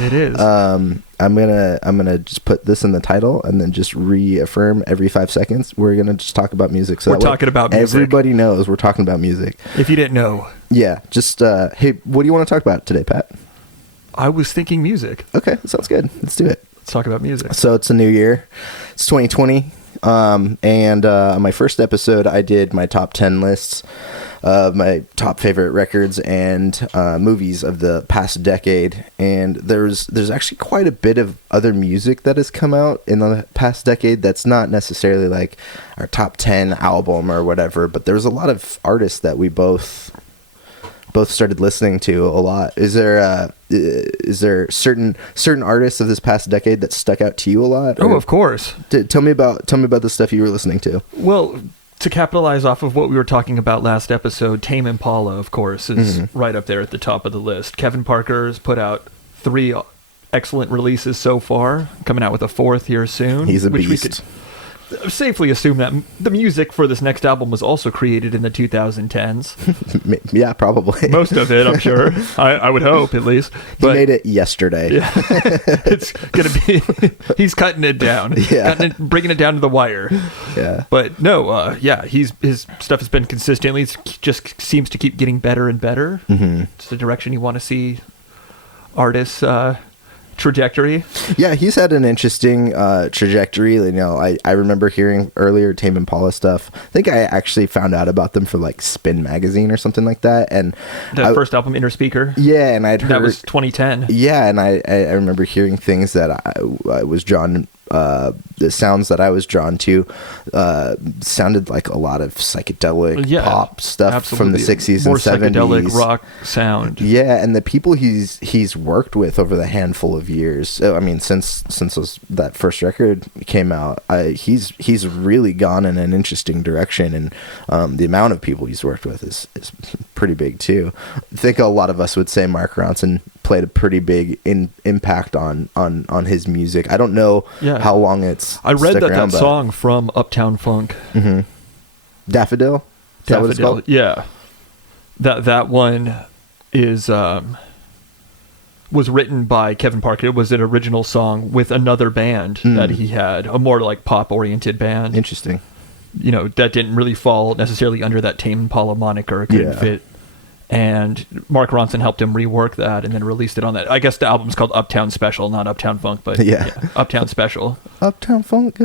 It is. I'm gonna just put this in the title and then just reaffirm every 5 seconds. We're gonna just talk about music. So we're talking about music. Everybody knows we're talking about music. If you didn't know. Yeah. Just hey, what do you want to talk about today, Pat? I was thinking music. Okay, sounds good. Let's do it. Let's talk about music. So it's a new year. It's 2020. And on my first episode, I did my top 10 lists of my top favorite records and movies of the past decade. And there's actually quite a bit of other music that has come out in the past decade that's not necessarily like our top 10 album or whatever, but there's a lot of artists that we both started listening to a lot. Is there certain artists of this past decade that stuck out to you a lot? Oh, of course. Tell me about the stuff you were listening to. Well, to capitalize off of what we were talking about last episode, Tame Impala, of course, is right up there at the top of the list. Kevin Parker's put out 3 excellent releases so far, coming out with a 4th here soon. He's a beast. safely assume that the music for this next album was also created in the 2010s. Yeah, probably. Most of it, I'm sure. I would hope, at least. He made it yesterday. Yeah, it's gonna be. He's cutting it down. Yeah, bringing it down to the wire. Yeah, but no, his stuff has been consistently. It just seems to keep getting better and better. Mm-hmm. It's the direction you want to see artists. Trajectory. Yeah, he's had an interesting trajectory. You know, I remember hearing earlier Tame Impala stuff. I think I actually found out about them for like Spin magazine or something like that. And the first album, Inner Speaker. Yeah, and I'd heard that was 2010. Yeah, and I remember hearing things that I was drawn. The sounds that I was drawn to sounded like a lot of psychedelic pop stuff absolutely. From the 60s More and 70s. Psychedelic rock sound. Yeah, and the people he's worked with over the handful of years. I mean, since that first record came out, he's really gone in an interesting direction, and the amount of people he's worked with is pretty big too. I think a lot of us would say Mark Ronson played a pretty big impact on his music. I don't know how long it's I read stuck that around, that song from Uptown Funk. Mm-hmm. Daffodil? Is that what it's called? Yeah. That one is was written by Kevin Parker. It was an original song with another band that he had, a more like pop oriented band. Interesting. You know, that didn't really fall necessarily under that Tame Impala moniker. It couldn't fit. And Mark Ronson helped him rework that and then released it on that. I guess the album's called Uptown Special, not Uptown Funk, but Uptown Special. Uptown Funk.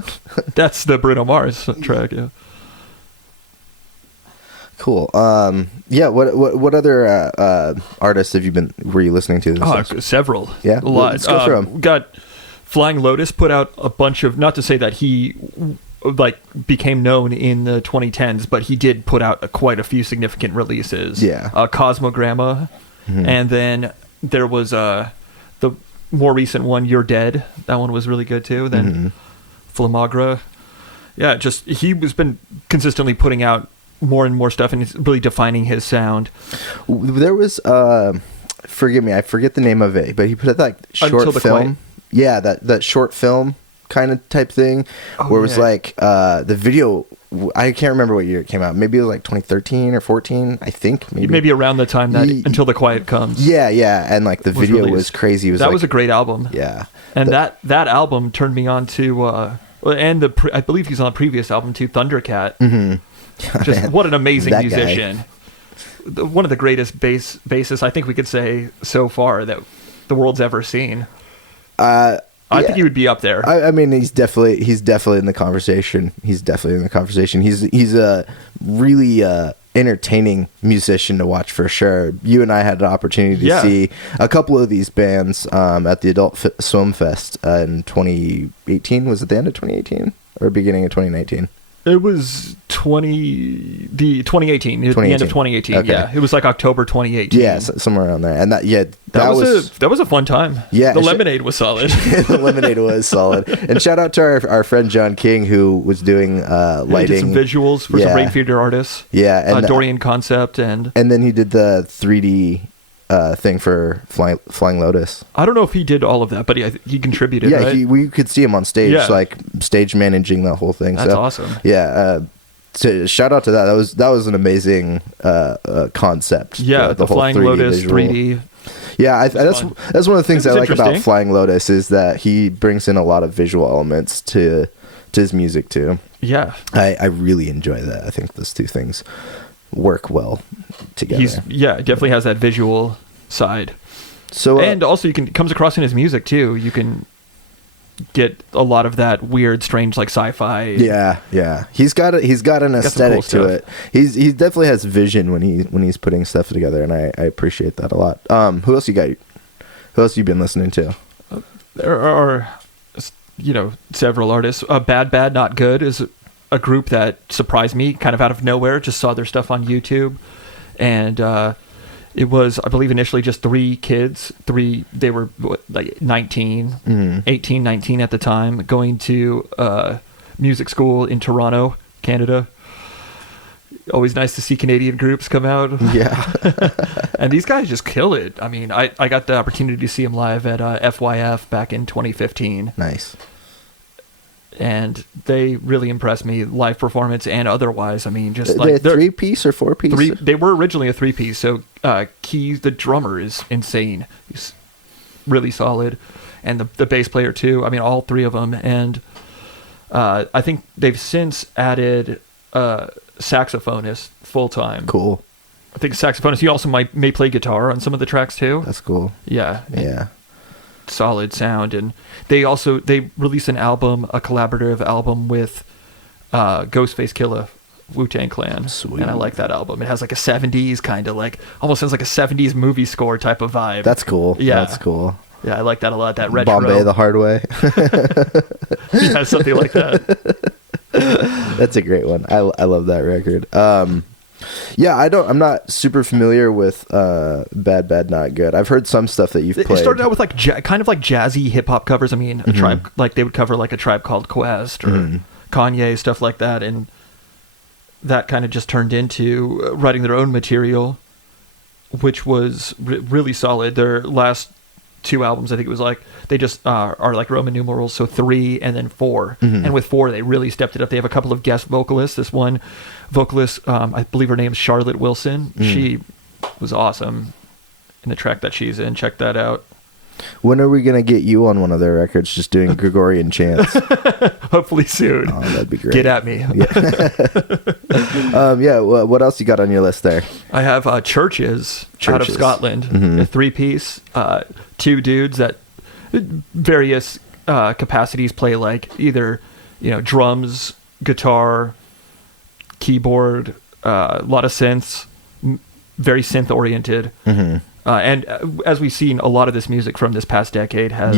That's the Bruno Mars track. Yeah. Cool. What other artists were you listening to? Several. Yeah, a lot. Let's go through them. Got Flying Lotus put out a bunch of. Not to say that he became known in the 2010s, but he did put out quite a few significant releases. Yeah. Cosmogramma, and then there was the more recent one, You're Dead. That one was really good too. Then Flamagra. Yeah, just he has been consistently putting out more and more stuff, and it's really defining his sound. There was forgive me, I forget the name of it, but he put out like short film. Quiet. Yeah, that short film kind of type thing, where it was like the video. I can't remember what year it came out. Maybe it was like 2013 or 14. I think maybe around the time that Until the Quiet Comes. Yeah, and like the video was crazy. It was was a great album. Yeah, and that album turned me on to I believe he's on a previous album too, Thundercat. Just man, what an amazing musician. One of the greatest bassists I think we could say so far that the world's ever seen. I think he would be up there. I mean, he's definitely in the conversation. He's a really entertaining musician to watch for sure. You and I had an opportunity to see a couple of these bands at the Adult Swim Fest in 2018. Was it the end of 2018 or beginning of 2019? It was 2018. The end of 2018. Okay. Yeah, it was like October 2018. Yeah, somewhere around there. And that was a fun time. Yeah, the lemonade was solid. The lemonade was solid. And shout out to our friend John King, who was doing lighting. He did some visuals for some Rain Theater artists. Yeah, and Dorian Concept and then he did the 3D thing for Flying Lotus. I don't know if he did all of that, but he contributed. Yeah, right? we could see him on stage, like stage managing the whole thing. That's awesome. Yeah, so shout out to that. That was an amazing concept. Yeah, the whole Flying 3D Lotus visual. 3D. Yeah, that's one of the things I like about Flying Lotus is that he brings in a lot of visual elements to his music too. Yeah, I really enjoy that. I think those two things work well together. Definitely has that visual side. So and also comes across in his music too. You can get a lot of that weird, strange, like sci-fi. Yeah. He's got an aesthetic to it. He definitely has vision when he's putting stuff together, and I appreciate that a lot. Who else you got? Who else you been listening to? There are several artists. Bad Not Good is a group that surprised me kind of out of nowhere. Just saw their stuff on YouTube, and it was, I believe, initially just 3 kids. They were like 19, 18, 19 at the time, going to music school in Toronto, Canada. Always nice to see Canadian groups come out. Yeah. And these guys just kill it. I mean, I got the opportunity to see them live at FYF back in 2015. Nice. and they really impressed me, live performance and otherwise. I mean, just They like a 3-piece or 4-piece? they were originally a 3-piece. So Keys, the drummer, is insane. He's really solid, and the bass player too. I mean, all three of them. And I think they've since added saxophonist full time. Cool. I think saxophonist. He also may play guitar on some of the tracks too. That's cool. Yeah. Yeah. Solid sound. And they released a collaborative album with Ghostface Killah, Wu-Tang Clan. Sweet. And I like that album. It has like a 70s kind of like, almost sounds like a 70s movie score type of vibe. That's cool. Yeah. That's cool. Yeah, I like that a lot. That retro. Bombay the Hard Way. Yeah, something like that. That's a great one. I love that record. Yeah, I'm not super familiar with Bad Bad Not Good. I've heard some stuff that you've played. It started out with like kind of like jazzy hip hop covers. I mean, a tribe, like they would cover like A Tribe Called Quest or Kanye, stuff like that, and that kind of just turned into writing their own material, which was really solid. Their last 2 albums, I think it was like, they just are like Roman numerals, so 3 and then 4. And with 4, they really stepped it up. They have a couple of guest vocalists. This one vocalist, I believe her name is Charlotte Wilson. She was awesome in the track that she's in. Check that out. When are we going to get you on one of their records just doing Gregorian chants? Hopefully soon. Oh, that'd be great. Get at me. Yeah. What else you got on your list there? I have Churches out of Scotland, a 3-piece, 2 dudes that various capacities play like either, drums, guitar, keyboard, a lot of synths, very synth oriented. And as we've seen, a lot of this music from this past decade has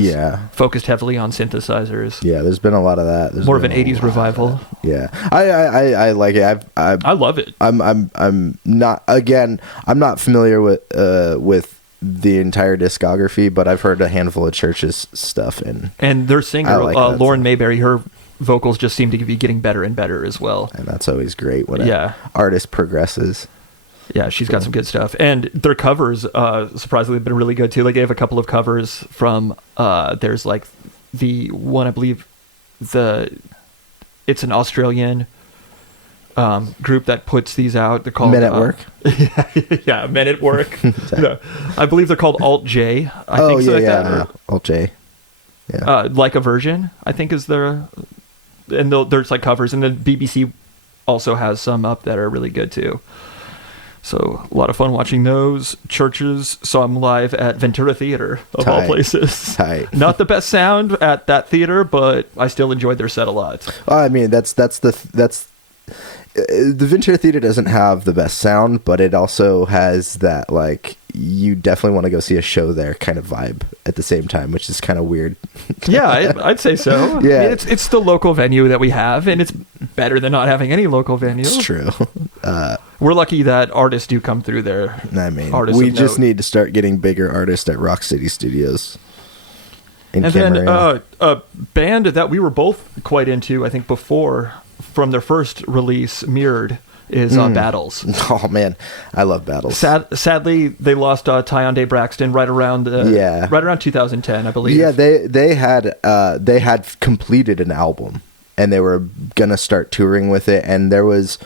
focused heavily on synthesizers. Yeah, there's been a lot of that. More of an 80s revival. Yeah, I like it. I love it. I'm not familiar with the entire discography, but I've heard a handful of Church's stuff, and their singer like Lauren Mayberry, her vocals just seem to be getting better and better as well. And that's always great when an artist progresses. Yeah, she's got some good stuff. And their covers, surprisingly, have been really good, too. Like, they have a couple of covers from, there's, like, the one, I believe, it's an Australian group that puts these out. They're called... Men at Work? Yeah, Men at Work. No, I believe they're called Alt J. Alt J. Yeah. Like a Version, I think, is their... And there's, like, covers. And then BBC also has some up that are really good, too. So a lot of fun watching those. Churches, saw them live at Ventura Theater, of all places. Tight. Not the best sound at that theater, but I still enjoyed their set a lot. I mean, the Ventura Theater doesn't have the best sound, but it also has that, like, you definitely want to go see a show there kind of vibe at the same time, which is kind of weird. Yeah, I'd say so. Yeah. I mean, it's the local venue that we have, and it's better than not having any local venue. It's true. We're lucky that artists do come through there. I mean, we just need to start getting bigger artists at Rock City Studios. And then a band that we were both quite into, I think, before, from their first release, Mirrored, is Battles. Oh man, I love Battles. Sadly, they lost Tyonde Braxton right around 2010, I believe. Yeah, they had completed an album and they were gonna start touring with it, and there was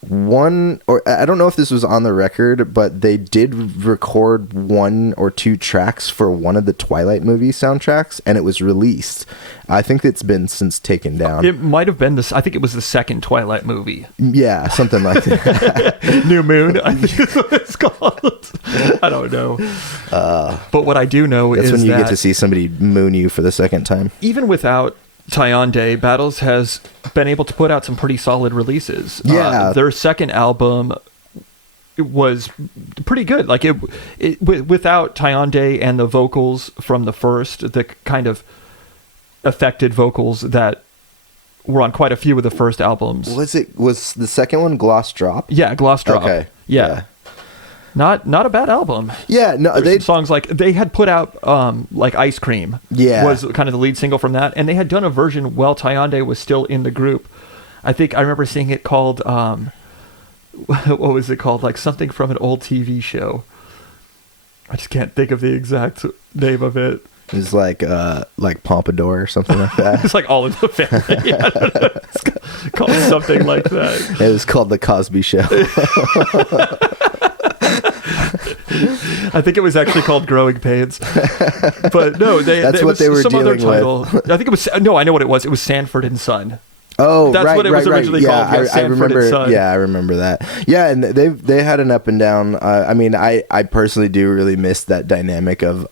one, or I don't know if this was on the record, but they did record 1 or 2 tracks for one of the Twilight movie soundtracks, and it was released. I think it's been since taken down. It might have been this. I think it was the second Twilight movie. Yeah, something like that. New Moon, I think is what it's called. I don't know. But what I do know is that's when you that get to see somebody moon you for the second time. Even without Tyonde, Battles has been able to put out some pretty solid releases. Yeah. Their second album was pretty good. Like it without Tyonde and the vocals from the first, the kind of affected vocals that were on quite a few of the first albums. Was the second one Gloss Drop? Yeah, Gloss Drop. Okay. Yeah. Not a bad album. Yeah, no, There's some songs like they had put out like Ice Cream. Yeah, was kind of the lead single from that, and they had done a version while Tyonde was still in the group. I think I remember seeing it called what was it called? Like something from an old TV show. I just can't think of the exact name of it. It's like Pompadour or something like that. It's like All in the Family. I don't know. It's called something like that. It was called The Cosby Show. I think it was actually called Growing Pains. But no, That's what they were some other dealing title. I think it was, no, I know what it was. It was Sanford and Son. Oh, That's right, what it was right, originally right. called. Yeah, I remember. and Son. Yeah, I remember that. Yeah, and they had an up and down. I mean, I personally do really miss that dynamic of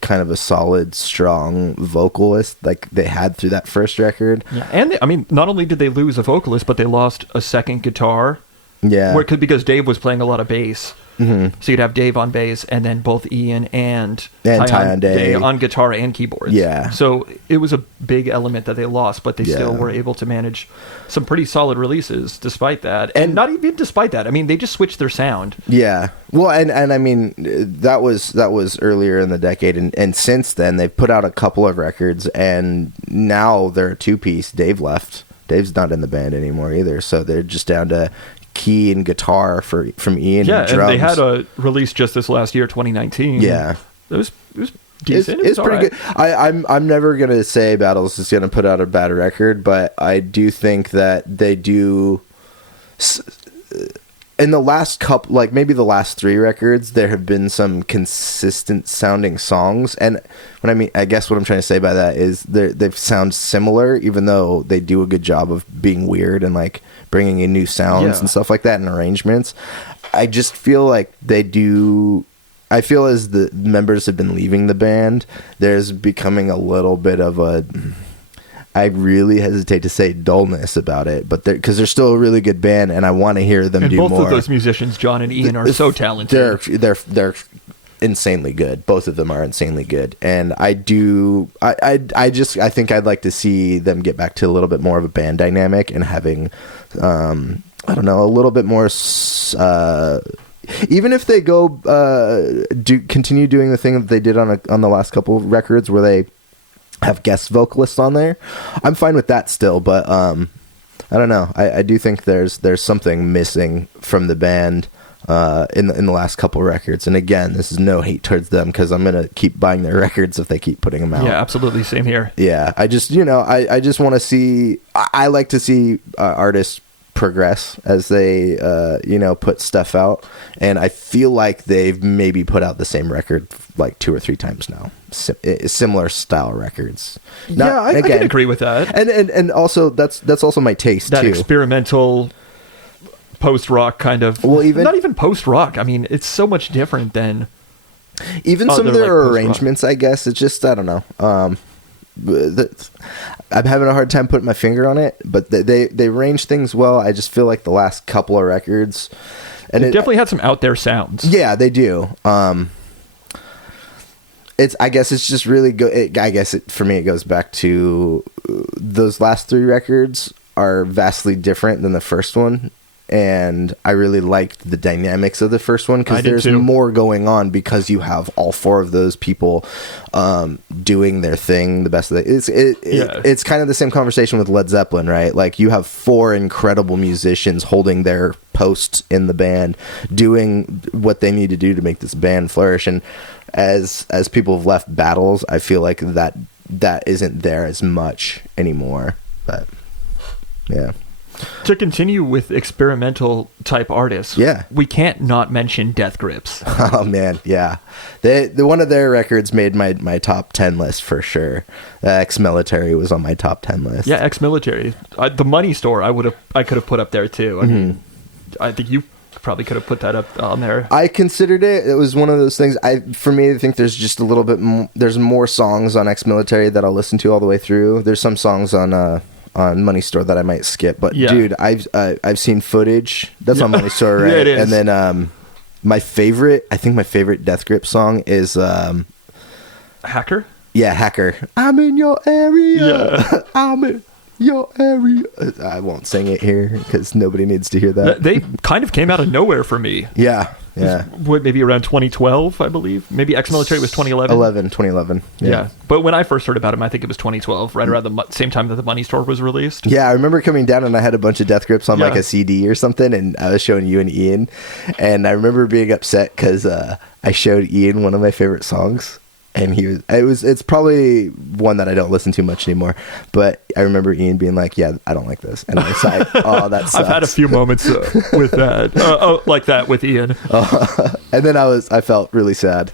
kind of a solid, strong vocalist like they had through that first record. Yeah, and I mean, not only did they lose a vocalist, but they lost a second guitar. Yeah, Because Dave was playing a lot of bass. Mm-hmm. So you'd have Dave on bass, and then both Ian and Ty Day on guitar and keyboards. Yeah. So it was a big element that they lost, but they still were able to manage some pretty solid releases despite that. And not even despite that. I mean, they just switched their sound. Yeah. Well, and I mean, that was earlier in the decade. And since then, they've put out a couple of records, and now they're a two-piece. Dave left. Dave's not in the band anymore either. So they're just down to key and guitar from Ian. Yeah, and drums. they had a release just this last year, 2019. Yeah, it was decent. It's pretty good. I'm never gonna say Battles is gonna put out a bad record, but I do think that they do. In the last couple, like maybe the last 3 records, there have been some consistent sounding songs, and I guess what I'm trying to say by that is they sound similar, even though they do a good job of being weird and like bringing in new sounds and stuff like that and arrangements. I just feel like they do. I feel as the members have been leaving the band, there's becoming a little bit of a. I really hesitate to say dullness about it, but because they're still a really good band, and I want to hear them do more. And both of those musicians, John and Ian, are so talented. They're insanely good. Both of them are insanely good, and I think I'd like to see them get back to a little bit more of a band dynamic and having, I don't know, a little bit more. Even if they go continue doing the thing that they did on the last couple of records where they have guest vocalists on there, I'm fine with that still, but I don't know. I do think there's something missing from the band in the last couple records. And again, this is no hate towards them, because I'm gonna keep buying their records if they keep putting them out. Yeah, absolutely. Same here. Yeah, I just I just want to see. I like to see artists progress as they put stuff out, and I feel like they've maybe put out the same record like 2 or 3 times now, similar style records. I can agree with that, and also that's also my taste, that too. Experimental post rock kind of, well, not even post rock. I mean, it's so much different than even some of their arrangements. I guess it's just, I don't know. I'm having a hard time putting my finger on it, but they arrange things well. I just feel like the last couple of records, and it definitely had some out there sounds. Yeah, they do. I guess it's just really good. For me, it goes back to those last 3 records are vastly different than the first one. And I really liked the dynamics of the first one, because there's more going on, because you have all 4 of those people doing their thing the best of it. It's kind of the same conversation with Led Zeppelin, right? Like, you have 4 incredible musicians holding their posts in the band, doing what they need to do to make this band flourish. And as people have left Battles, I feel like that isn't there as much anymore. But yeah. To continue with experimental type artists, we can't not mention Death Grips. Oh man, yeah, one of their records made my top 10 list for sure. Ex-Military was on my top 10 list. Yeah, Ex-Military, the Money Store, I could have put up there too. I mean, I think you probably could have put that up on there. I considered it. It was one of those things. I think there's just a little bit. There's more songs on Ex-Military that I'll listen to all the way through. There's some songs on Money Store that I might skip, but dude, I've seen Footage. That's on Money Store, right? Yeah, it is. And then my favorite Death Grip song is Hacker. Yeah, Hacker. I'm in your area. Yeah. I'm in your area. I won't sing it here because nobody needs to hear that. They kind of came out of nowhere for me. Yeah. Maybe around 2012, I believe. Maybe Ex-Military was 2011. 2011. Yeah. But when I first heard about him, I think it was 2012, right around the same time that the Money Store was released. Yeah, I remember coming down and I had a bunch of Death Grips on like a CD or something, and I was showing you and Ian, and I remember being upset because I showed Ian one of my favorite songs, And it's probably one that I don't listen to much anymore, but I remember Ian being like, yeah, I don't like this. And I was like, oh, that sucks. I've had a few moments with that, like that with Ian. And then I felt really sad.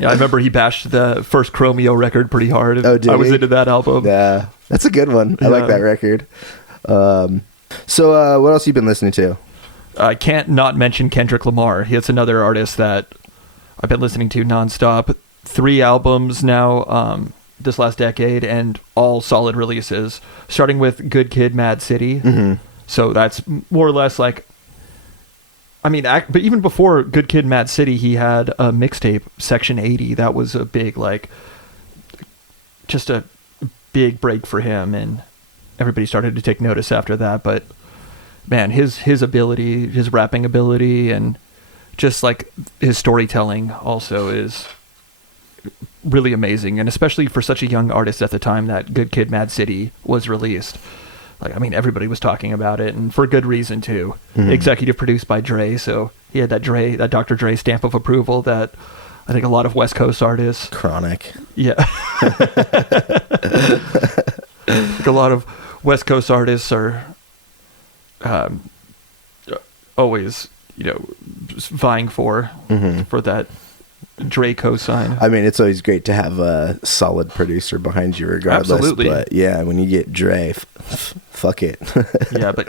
Yeah, I remember he bashed the first Chromeo record pretty hard. Oh, did I was he? into that album. Yeah, that's a good one. I like that record. So what else have you been listening to? I can't not mention Kendrick Lamar. He's another artist that I've been listening to nonstop. 3 albums now this last decade, and all solid releases, starting with Good Kid, Mad City. Mm-hmm. So that's more or less like, I mean, but even before Good Kid, Mad City, he had a mixtape, Section 80. That was a big, like, just a big break for him, and everybody started to take notice after that. But man, his ability, his rapping ability, and just like his storytelling also is really amazing, and especially for such a young artist at the time that Good Kid, Mad City was released. Like, I mean, everybody was talking about it, and for good reason too. Mm-hmm. Executive produced by Dre, so he had that Dr. Dre stamp of approval that I think a lot of West Coast artists. Chronic. Yeah. Like a lot of West Coast artists are always, vying for that Dre cosign. I mean, it's always great to have a solid producer behind you regardless. Absolutely. But yeah, when you get Dre, fuck it. Yeah, but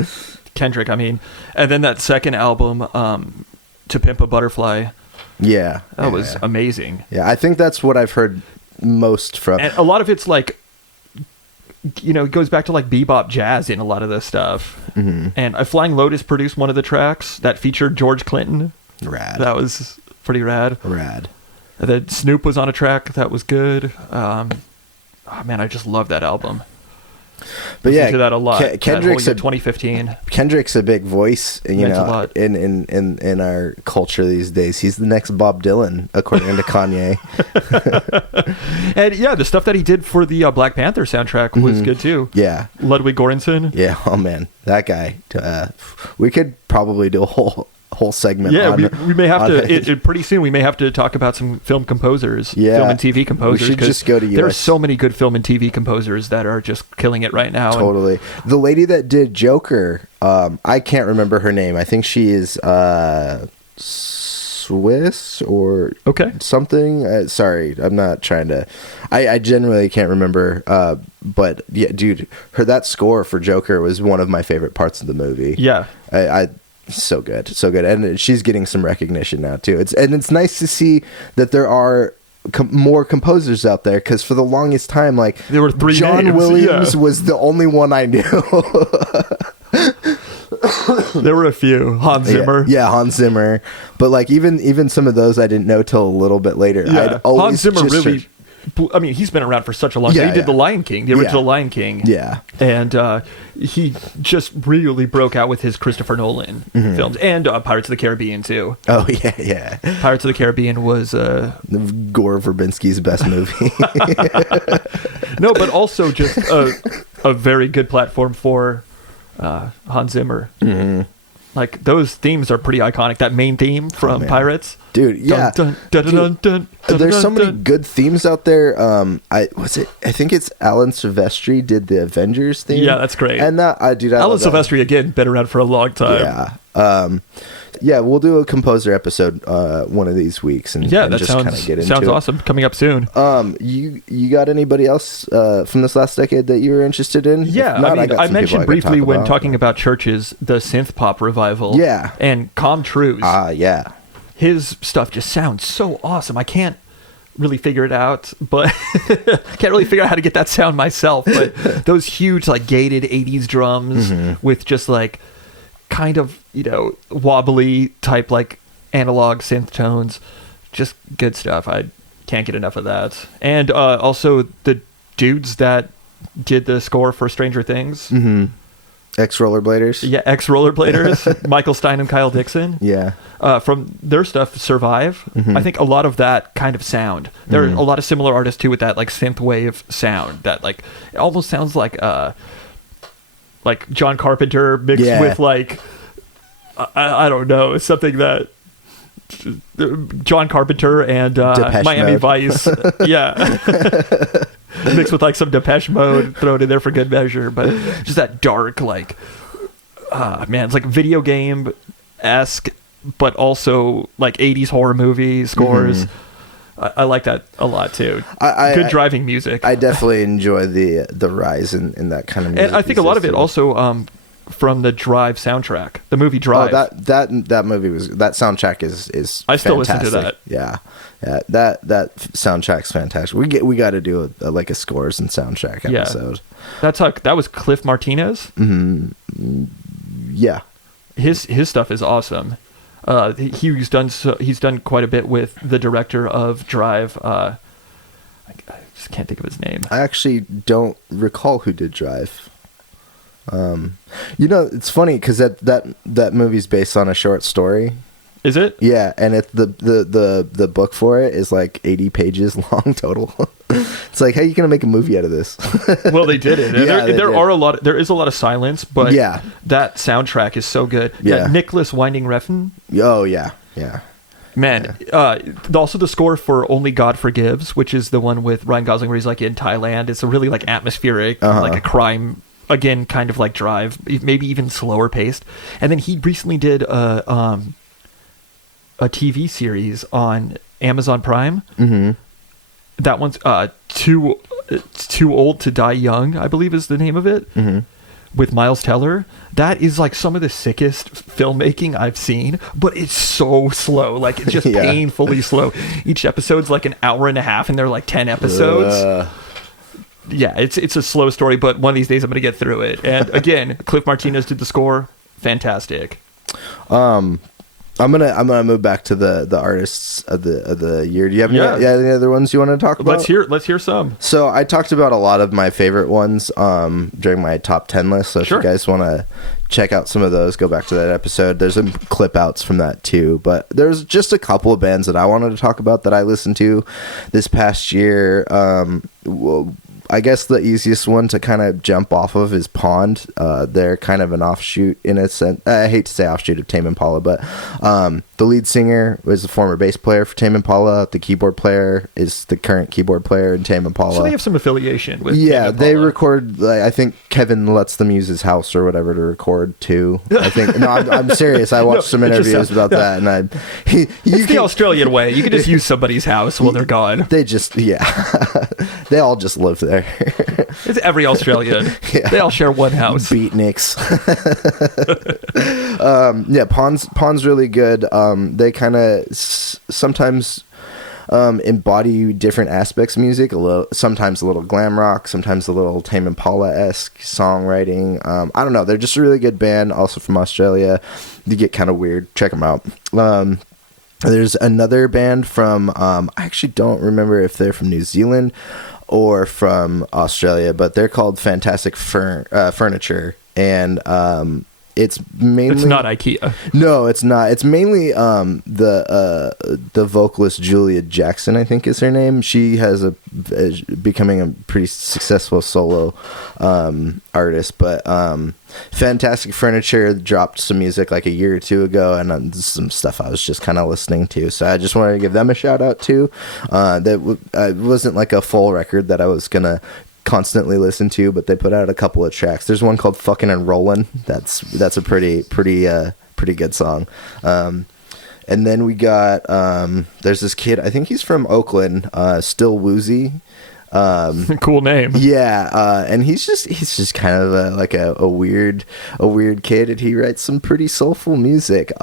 Kendrick, I mean, and then that second album, To Pimp a Butterfly. Yeah. That was amazing. Yeah, I think that's what I've heard most from. And a lot of it's like, it goes back to like bebop jazz in a lot of this stuff. Mm-hmm. And Flying Lotus produced one of the tracks that featured George Clinton. Rad. That was pretty rad. Rad. And then Snoop was on a track that was good. Oh man, I just love that album. But yeah, to that a lot. Kendrick's 2015. Kendrick's a big voice, and a lot. in our culture these days. He's the next Bob Dylan, according to Kanye. And yeah, the stuff that he did for the Black Panther soundtrack was good too. Yeah, Ludwig Göransson. Yeah, oh man, that guy. We could probably do a whole segment. Yeah, on, we may have to. Pretty soon, we may have to talk about some film composers, film and TV composers. We should just go to US. There are so many good film and TV composers that are just killing it right now. Totally. The lady that did Joker, I can't remember her name. I think she is Swiss or something. Sorry, I'm not trying to. I generally can't remember. But yeah, dude, that score for Joker was one of my favorite parts of the movie. Yeah, I so good, and she's getting some recognition now too. It's nice to see that there are more composers out there, because for the longest time, like, there were 3 John names. Williams was the only one I knew. There were a few. Hans Zimmer. Yeah, Hans Zimmer. But like even some of those I didn't know till a little bit later. Yeah. Hans Zimmer really. I mean, he's been around for such a long time. He did The Lion King, the original Lion King. Yeah. And he just really broke out with his Christopher Nolan films. And Pirates of the Caribbean, too. Oh, yeah. Pirates of the Caribbean was... Gore Verbinski's best movie. No, but also just a very good platform for Hans Zimmer. Mm-hmm. Like, those themes are pretty iconic. That main theme from Pirates. Dude, yeah. There's so many good themes out there. I think it's Alan Silvestri did the Avengers theme. Yeah, that's great. And Alan Silvestri, again, been around for a long time. Yeah. Yeah, we'll do a composer episode one of these weeks, and that just kind of get into sounds it. awesome. Coming up soon. You got anybody else from this last decade that you were interested in? Yeah, not, I mentioned briefly when talking about churches, the synth pop revival. Yeah, and Com Truise. Yeah. His stuff just sounds so awesome. I can't really figure it out, but can't really figure out how to get that sound myself. But those huge, like, gated 80s drums with just like kind of, wobbly type, like, analog synth tones, just good stuff. I can't get enough of that. And also the dudes that did the score for Stranger Things. Ex-rollerbladers. Yeah, ex-rollerbladers. Michael Stein and Kyle Dixon. Yeah. From their stuff, Survive. I think a lot of that kind of sound. There are a lot of similar artists too with that, like, synth wave sound that, like, it almost sounds like John Carpenter mixed with, like, I don't know, something that John Carpenter and Depeche Miami Mode. Vice. Yeah. Mixed with like some Depeche Mode thrown in there for good measure. But just that dark, like, man, it's like video game-esque, but also like 80s horror movie scores. I like that a lot too. Good driving music. I definitely enjoy the rise in that kind of music. And I think a lot of it also from the Drive soundtrack, the movie Drive. Oh, that movie was, that soundtrack is I still listen fantastic. to that. Yeah, that soundtrack's fantastic. We got to do a scores and soundtrack episode. That was Cliff Martinez. Yeah, his stuff is awesome. He's done quite a bit with the director of Drive. I just can't think of his name. I actually don't recall who did Drive. It's funny because that movie's based on a short story. Is it? Yeah, and the book for it is like 80 pages long total. It's like, how are you gonna make a movie out of this? Well, they did it. Yeah, there is a lot of silence, but yeah, that soundtrack is so good. Yeah. Nicholas Winding Refn. Oh yeah. Man, also the score for Only God Forgives, which is the one with Ryan Gosling where he's like in Thailand. It's a really like atmospheric, like a crime, again, kind of like Drive, maybe even slower paced. And then he recently did a TV series on Amazon Prime. Mm-hmm. That one's Too Old to Die Young, I believe is the name of it. Mm-hmm. With Miles Teller. That is like some of the sickest filmmaking I've seen, but it's so slow. Like, it's just painfully slow. Each episode's like an hour and a half, and they're like 10 episodes. Yeah, it's a slow story, but one of these days I'm going to get through it. And again, Cliff Martinez did the score. Fantastic. I'm gonna move back to the artists of the year. Do you have any other ones you want to talk about? Let's hear some. So I talked about a lot of my favorite ones during my top 10 list. So if you guys want to check out some of those, go back to that episode. There's some clip outs from that too. But there's just a couple of bands that I wanted to talk about that I listened to this past year. I guess the easiest one to kind of jump off of is Pond. They're kind of an offshoot in a sense. I hate to say offshoot of Tame Impala, but the lead singer was a former bass player for Tame Impala. The keyboard player is the current keyboard player in Tame Impala. So they have some affiliation with Tame Impala. They record, I think Kevin lets them use his house or whatever to record too. I think, no, I'm serious. I watched some interviews about that, and it's the Australian way. You can just use somebody's house while they're gone. They just, they all just live there. It's every Australian. They all share one house. Beatniks. Pond's really good. They kind of sometimes embody different aspects of music. Sometimes a little glam rock, sometimes a little Tame Impala-esque songwriting. I don't know. They're just a really good band. Also from Australia. They get kind of weird. Check them out. There's another band from I actually don't remember if they're from New Zealand or from Australia, but they're called Fantastic Furniture, and it's mainly... It's not IKEA. No, it's not. It's mainly the vocalist Julia Jackson, I think is her name. She is becoming a pretty successful solo artist, but Fantastic Furniture dropped some music like a year or two ago, and some stuff I was just kind of listening to, so I just wanted to give them a shout out too. That wasn't like a full record that I was gonna constantly listen to, but they put out a couple of tracks. There's one called Fucking and Rollin'. That's a pretty good song. And then we got there's this kid, I think he's from Oakland, Still Woozy. Cool name. Yeah, and he's just kind of a weird kid, and he writes some pretty soulful music.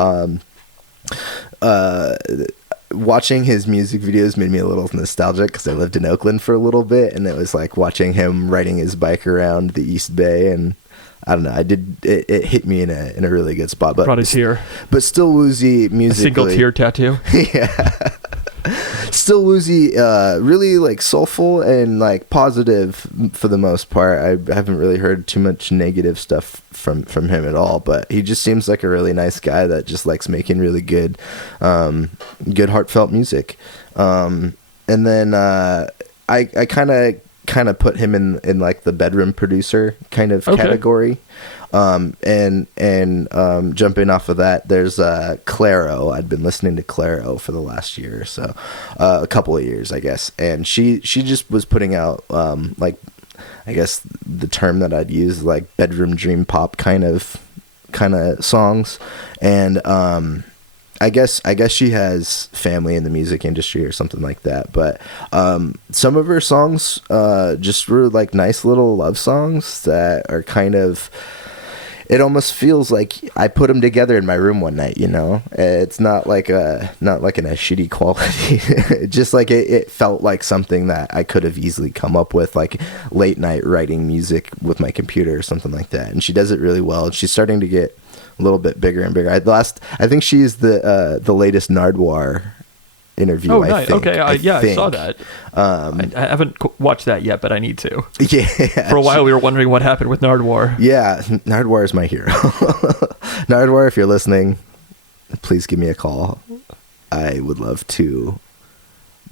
Watching his music videos made me a little nostalgic because I lived in Oakland for a little bit, and it was like watching him riding his bike around the East Bay, and I don't know, it hit me in a really good spot. But brought us here. But Still Woozy musically, a single tear tattoo. Yeah. Still Woozy, really like soulful and like positive for the most part. I haven't really heard too much negative stuff from him at all, but he just seems like a really nice guy that just likes making really good heartfelt music. And then I kind of put him in like the bedroom producer kind of category. And jumping off of that, there's Clairo. I'd been listening to Clairo for the last year or so, a couple of years, I guess. And she just was putting out like, I guess the term that I'd use, like bedroom dream pop kind of songs. And I guess she has family in the music industry or something like that. But some of her songs just were like nice little love songs that are kind of, it almost feels like I put them together in my room one night, you know. It's not like in a shitty quality. Just like it felt like something that I could have easily come up with, like late night writing music with my computer or something like that. And she does it really well. She's starting to get a little bit bigger and bigger. I think she's the latest Nardwuar interview. Oh, nice. I think. Okay, I saw that. I haven't watched that yet, but I need to. Yeah. For a while, we were wondering what happened with Nardwuar. Yeah, Nardwuar is my hero. Nardwuar, if you're listening, please give me a call. I would love to.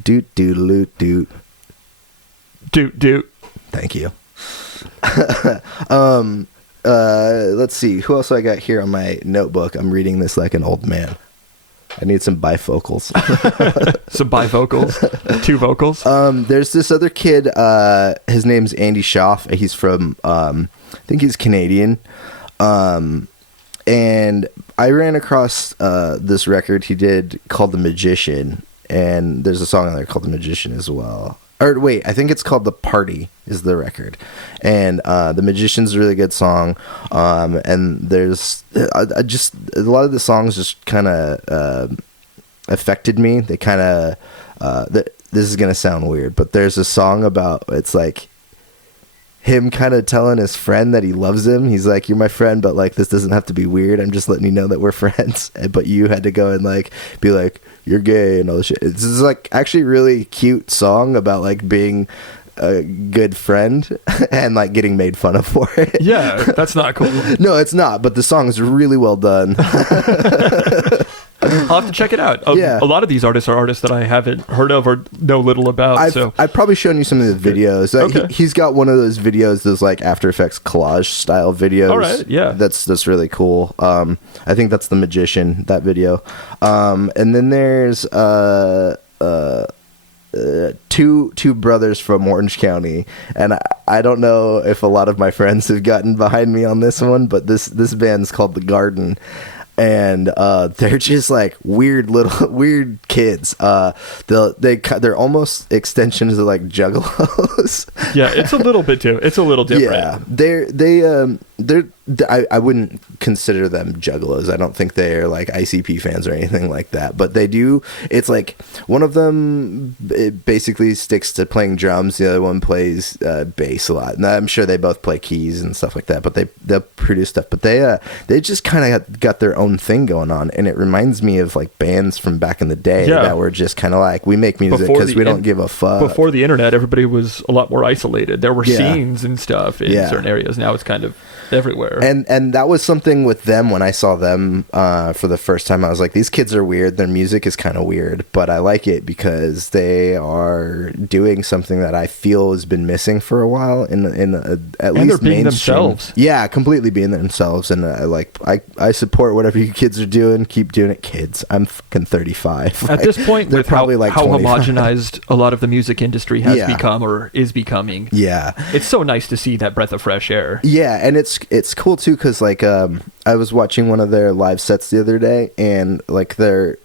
Doot doot doot. Doot doot. Thank you. Let's see who else I got here on my notebook. I'm reading this like an old man. I need some bifocals. Some bifocals? 2 vocals? There's this other kid, his name's Andy Schaff. He's from, I think he's Canadian. And I ran across this record he did called The Magician. And there's a song on there called The Magician as well. Or wait, I think it's called The Party is the record. And The Magician's a really good song. And there's just a lot of the songs just kind of affected me. They kind of this is going to sound weird, but there's a song about, it's like him kind of telling his friend that he loves him. He's like, you're my friend, but like this doesn't have to be weird. I'm just letting you know that we're friends. But you had to go and like be like, you're gay and all this shit. It's just like actually really cute song about like being a good friend and like getting made fun of for it. Yeah, that's not cool. No, it's not, but the song is really well done. I'll have to check it out. Yeah. A lot of these artists are artists that I haven't heard of or know little about. I've probably shown you some of the videos. Okay. He's got one of those videos, those like After Effects collage style videos. All right, yeah. That's really cool. I think that's The Magician, that video. And then there's two brothers from Orange County, and I don't know if a lot of my friends have gotten behind me on this one, but this band's called The Garden. And they're just like weird kids. They're almost extensions of like juggalos. Yeah, it's a little bit too. It's a little different. Yeah, I wouldn't consider them juggalos. I don't think they're like ICP fans or anything like that. But they do. It's like one of them it basically sticks to playing drums. The other one plays bass a lot. And I'm sure they both play keys and stuff like that. But they'll produce stuff. But they just kind of got their own thing going on, and it reminds me of like bands from back in the day that were just kind of like, we make music because we don't give a fuck. Before the internet, everybody was a lot more isolated. There were scenes and stuff in certain areas. Now it's kind of everywhere. And that was something with them when I saw them for the first time. I was like, these kids are weird. Their music is kind of weird, but I like it because they are doing something that I feel has been missing for a while at least they're being mainstream. themselves. Yeah, completely being themselves. And I support whatever you kids are doing. Keep doing it, kids. I'm fucking 35. At this point, they're with probably how 25. homogenized a lot of the music industry has become or is becoming. Yeah, it's so nice to see that breath of fresh air. Yeah, and it's cool too because like I was watching one of their live sets the other day, and like they're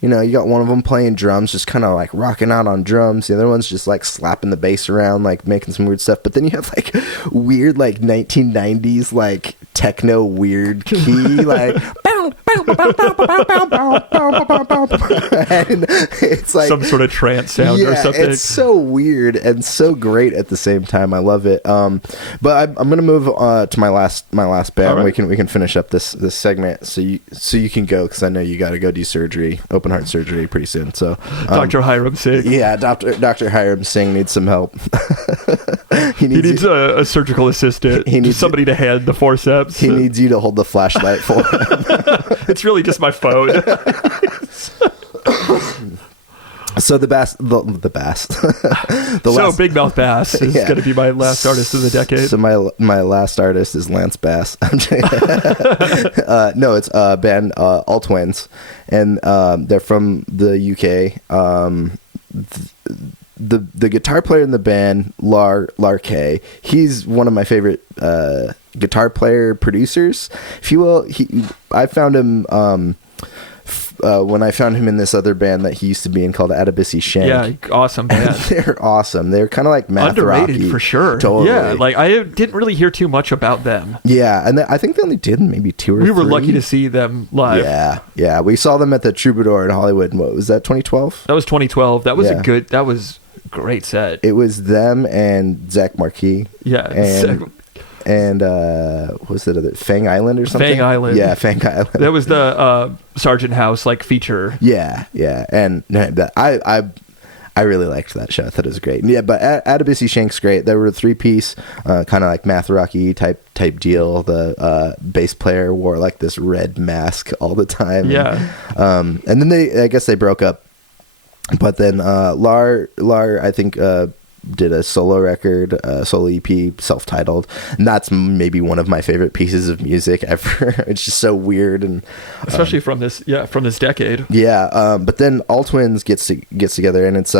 you know, you got one of them playing drums, just kind of like rocking out on drums. The other one's just like slapping the bass around, like making some weird stuff. But then you have like weird like 1990s like techno weird key like and it's like some sort of trance sound or something. It's so weird and so great at the same time. I love it. But I'm gonna move to my last band. Right. We can finish up this segment so you can go because I know you got to go do surgery, open heart surgery pretty soon. So Dr. Hiram Singh. Yeah, Dr. Hiram Singh needs some help. he needs a surgical assistant. He needs somebody to hand the forceps. He needs you to hold the flashlight for him. It's really just my phone. So the bass, the bass. Big Mouth Bass is going to be my last artist of the decade. So my last artist is Lance Bass. No, it's a band, All Twins, and they're from the UK. The guitar player in the band, Larkay, he's one of my favorite guitar player producers, if you will. I found him when I found him in this other band that he used to be in called Adabisi Shank. Yeah, awesome band. They're awesome. They're kind of like math underrated rocky, for sure. Totally. Yeah, like I didn't really hear too much about them. Yeah, and I think they only did maybe 2 or 3. We were lucky to see them live. Yeah. We saw them at the Troubadour in Hollywood. What was that? 2012. That was 2012. That was That was a great set. It was them and Zach Marquis. Yeah, and what was it? Fang Island or something? Fang Island. Yeah, Fang Island. That was the Sargent House feature. Yeah, and I really liked that show. I thought it was great. Yeah, but Adabisi Shank's great. There were a 3-piece, kind of like math rocky type deal. The bass player wore like this red mask all the time. Yeah, and then I guess they broke up. But then Lar, I think. Did a solo record, solo EP, self-titled, and that's maybe one of my favorite pieces of music ever. It's just so weird, and especially from this decade. Yeah, but then All Twins gets together, and it's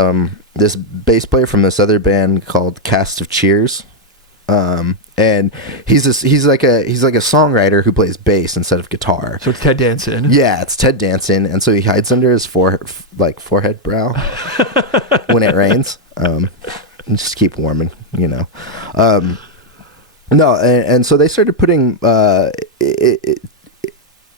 this bass player from this other band called Cast of Cheers, and he's like a songwriter who plays bass instead of guitar. So it's Ted Danson. Yeah, it's Ted Danson, and so he hides under his forehead brow when it rains. And just keep warming, no, and so they started putting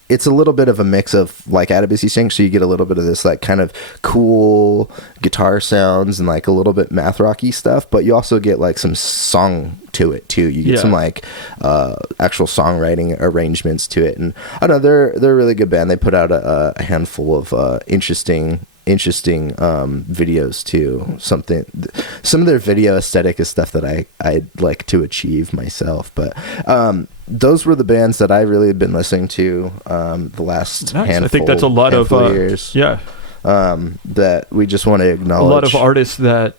it's a little bit of a mix of like Adabisi Shank, so you get a little bit of this like kind of cool guitar sounds and like a little bit math rocky stuff, but you also get like some song to it too. You get some like actual songwriting arrangements to it, and I don't know, they're a really good band. They put out a handful of interesting videos too. Some of their video aesthetic is stuff that I'd like to achieve myself, but those were the bands that I really have been listening to the last handful. I think that's a lot of years. That we just want to acknowledge. A lot of artists that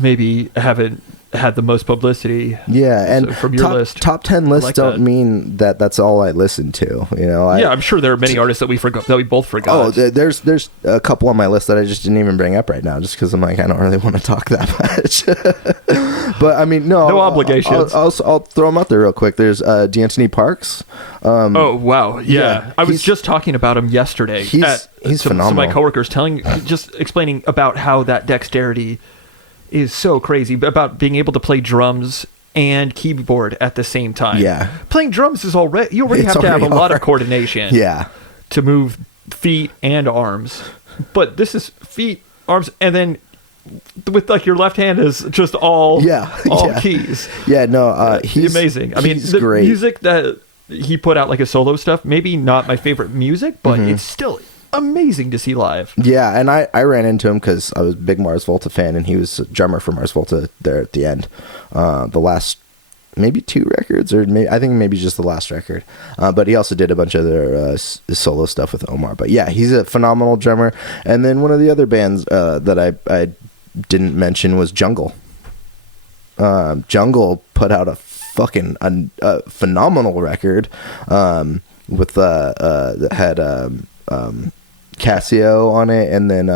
maybe haven't had the most publicity. Yeah, and from your list. Top 10 lists don't mean that that's all I listen to. I'm sure there are many artists that we both forgot. Oh, there's a couple on my list that I just didn't even bring up right now, just because I'm like, I don't really want to talk that much. But I mean, no obligations. I'll throw them out there real quick. There's D'Antoni Parks. Oh wow, yeah. I was just talking about him yesterday. He's phenomenal. Some of my coworkers explaining about how that dexterity is so crazy, about being able to play drums and keyboard at the same time. Yeah. Playing drums is already have to have a lot of coordination. Yeah. To move feet and arms. But this is feet, arms, and then with like your left hand is just all keys. Yeah, no, he's amazing. I mean, the great. Music that he put out, like a solo stuff, maybe not my favorite music, but it's still amazing to see live. Yeah, and I ran into him because I was a big Mars Volta fan, and he was a drummer for Mars Volta there at the end. The last maybe 2 records, or I think maybe just the last record. But he also did a bunch of other solo stuff with Omar. But yeah, he's a phenomenal drummer. And then one of the other bands that I didn't mention was Jungle. Jungle put out a fucking phenomenal record with that had Casio on it, and then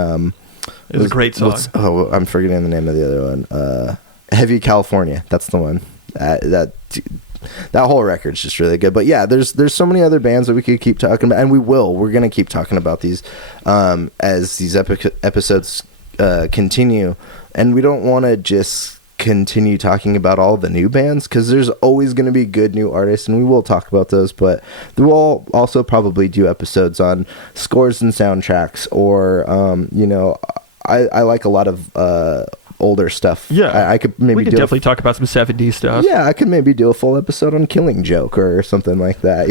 it was a great song. I'm forgetting the name of the other one. Heavy California, that's the one. That whole record's just really good. But yeah, there's so many other bands that we could keep talking about, and we're gonna keep talking about these as these episodes continue, and we don't want to just continue talking about all the new bands, because there's always going to be good new artists, and we will talk about those, but we'll also probably do episodes on scores and soundtracks, or I like a lot of older stuff. Yeah, I could maybe definitely talk about some 70s stuff. Yeah, I could maybe do a full episode on Killing Joke or something like that.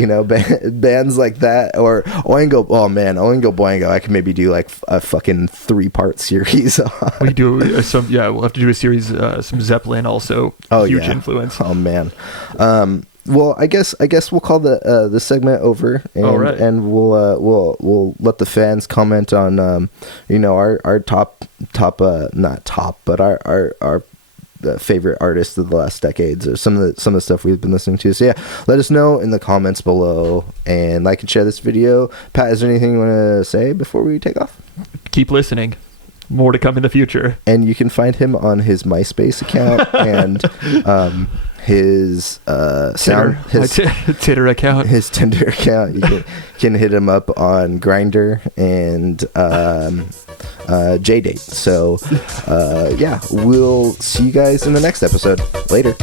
Bands like that, or Oingo. Oh man, Oingo Boingo. I could maybe do like a fucking 3-part series. We do some. Yeah, we'll have to do a series. Some Zeppelin also. Huge influence. Oh man. Well, I guess we'll call the segment over, and All right. and we'll let the fans comment on our top not top, but our favorite artists of the last decades, or some of the stuff we've been listening to. So yeah, let us know in the comments below, and like and share this video. Pat, is there anything you want to say before we take off? Keep listening. More to come in the future. And you can find him on his MySpace account and his Tinder account. his Tinder account. You can hit him up on Grindr and JDate. So yeah, we'll see you guys in the next episode. Later.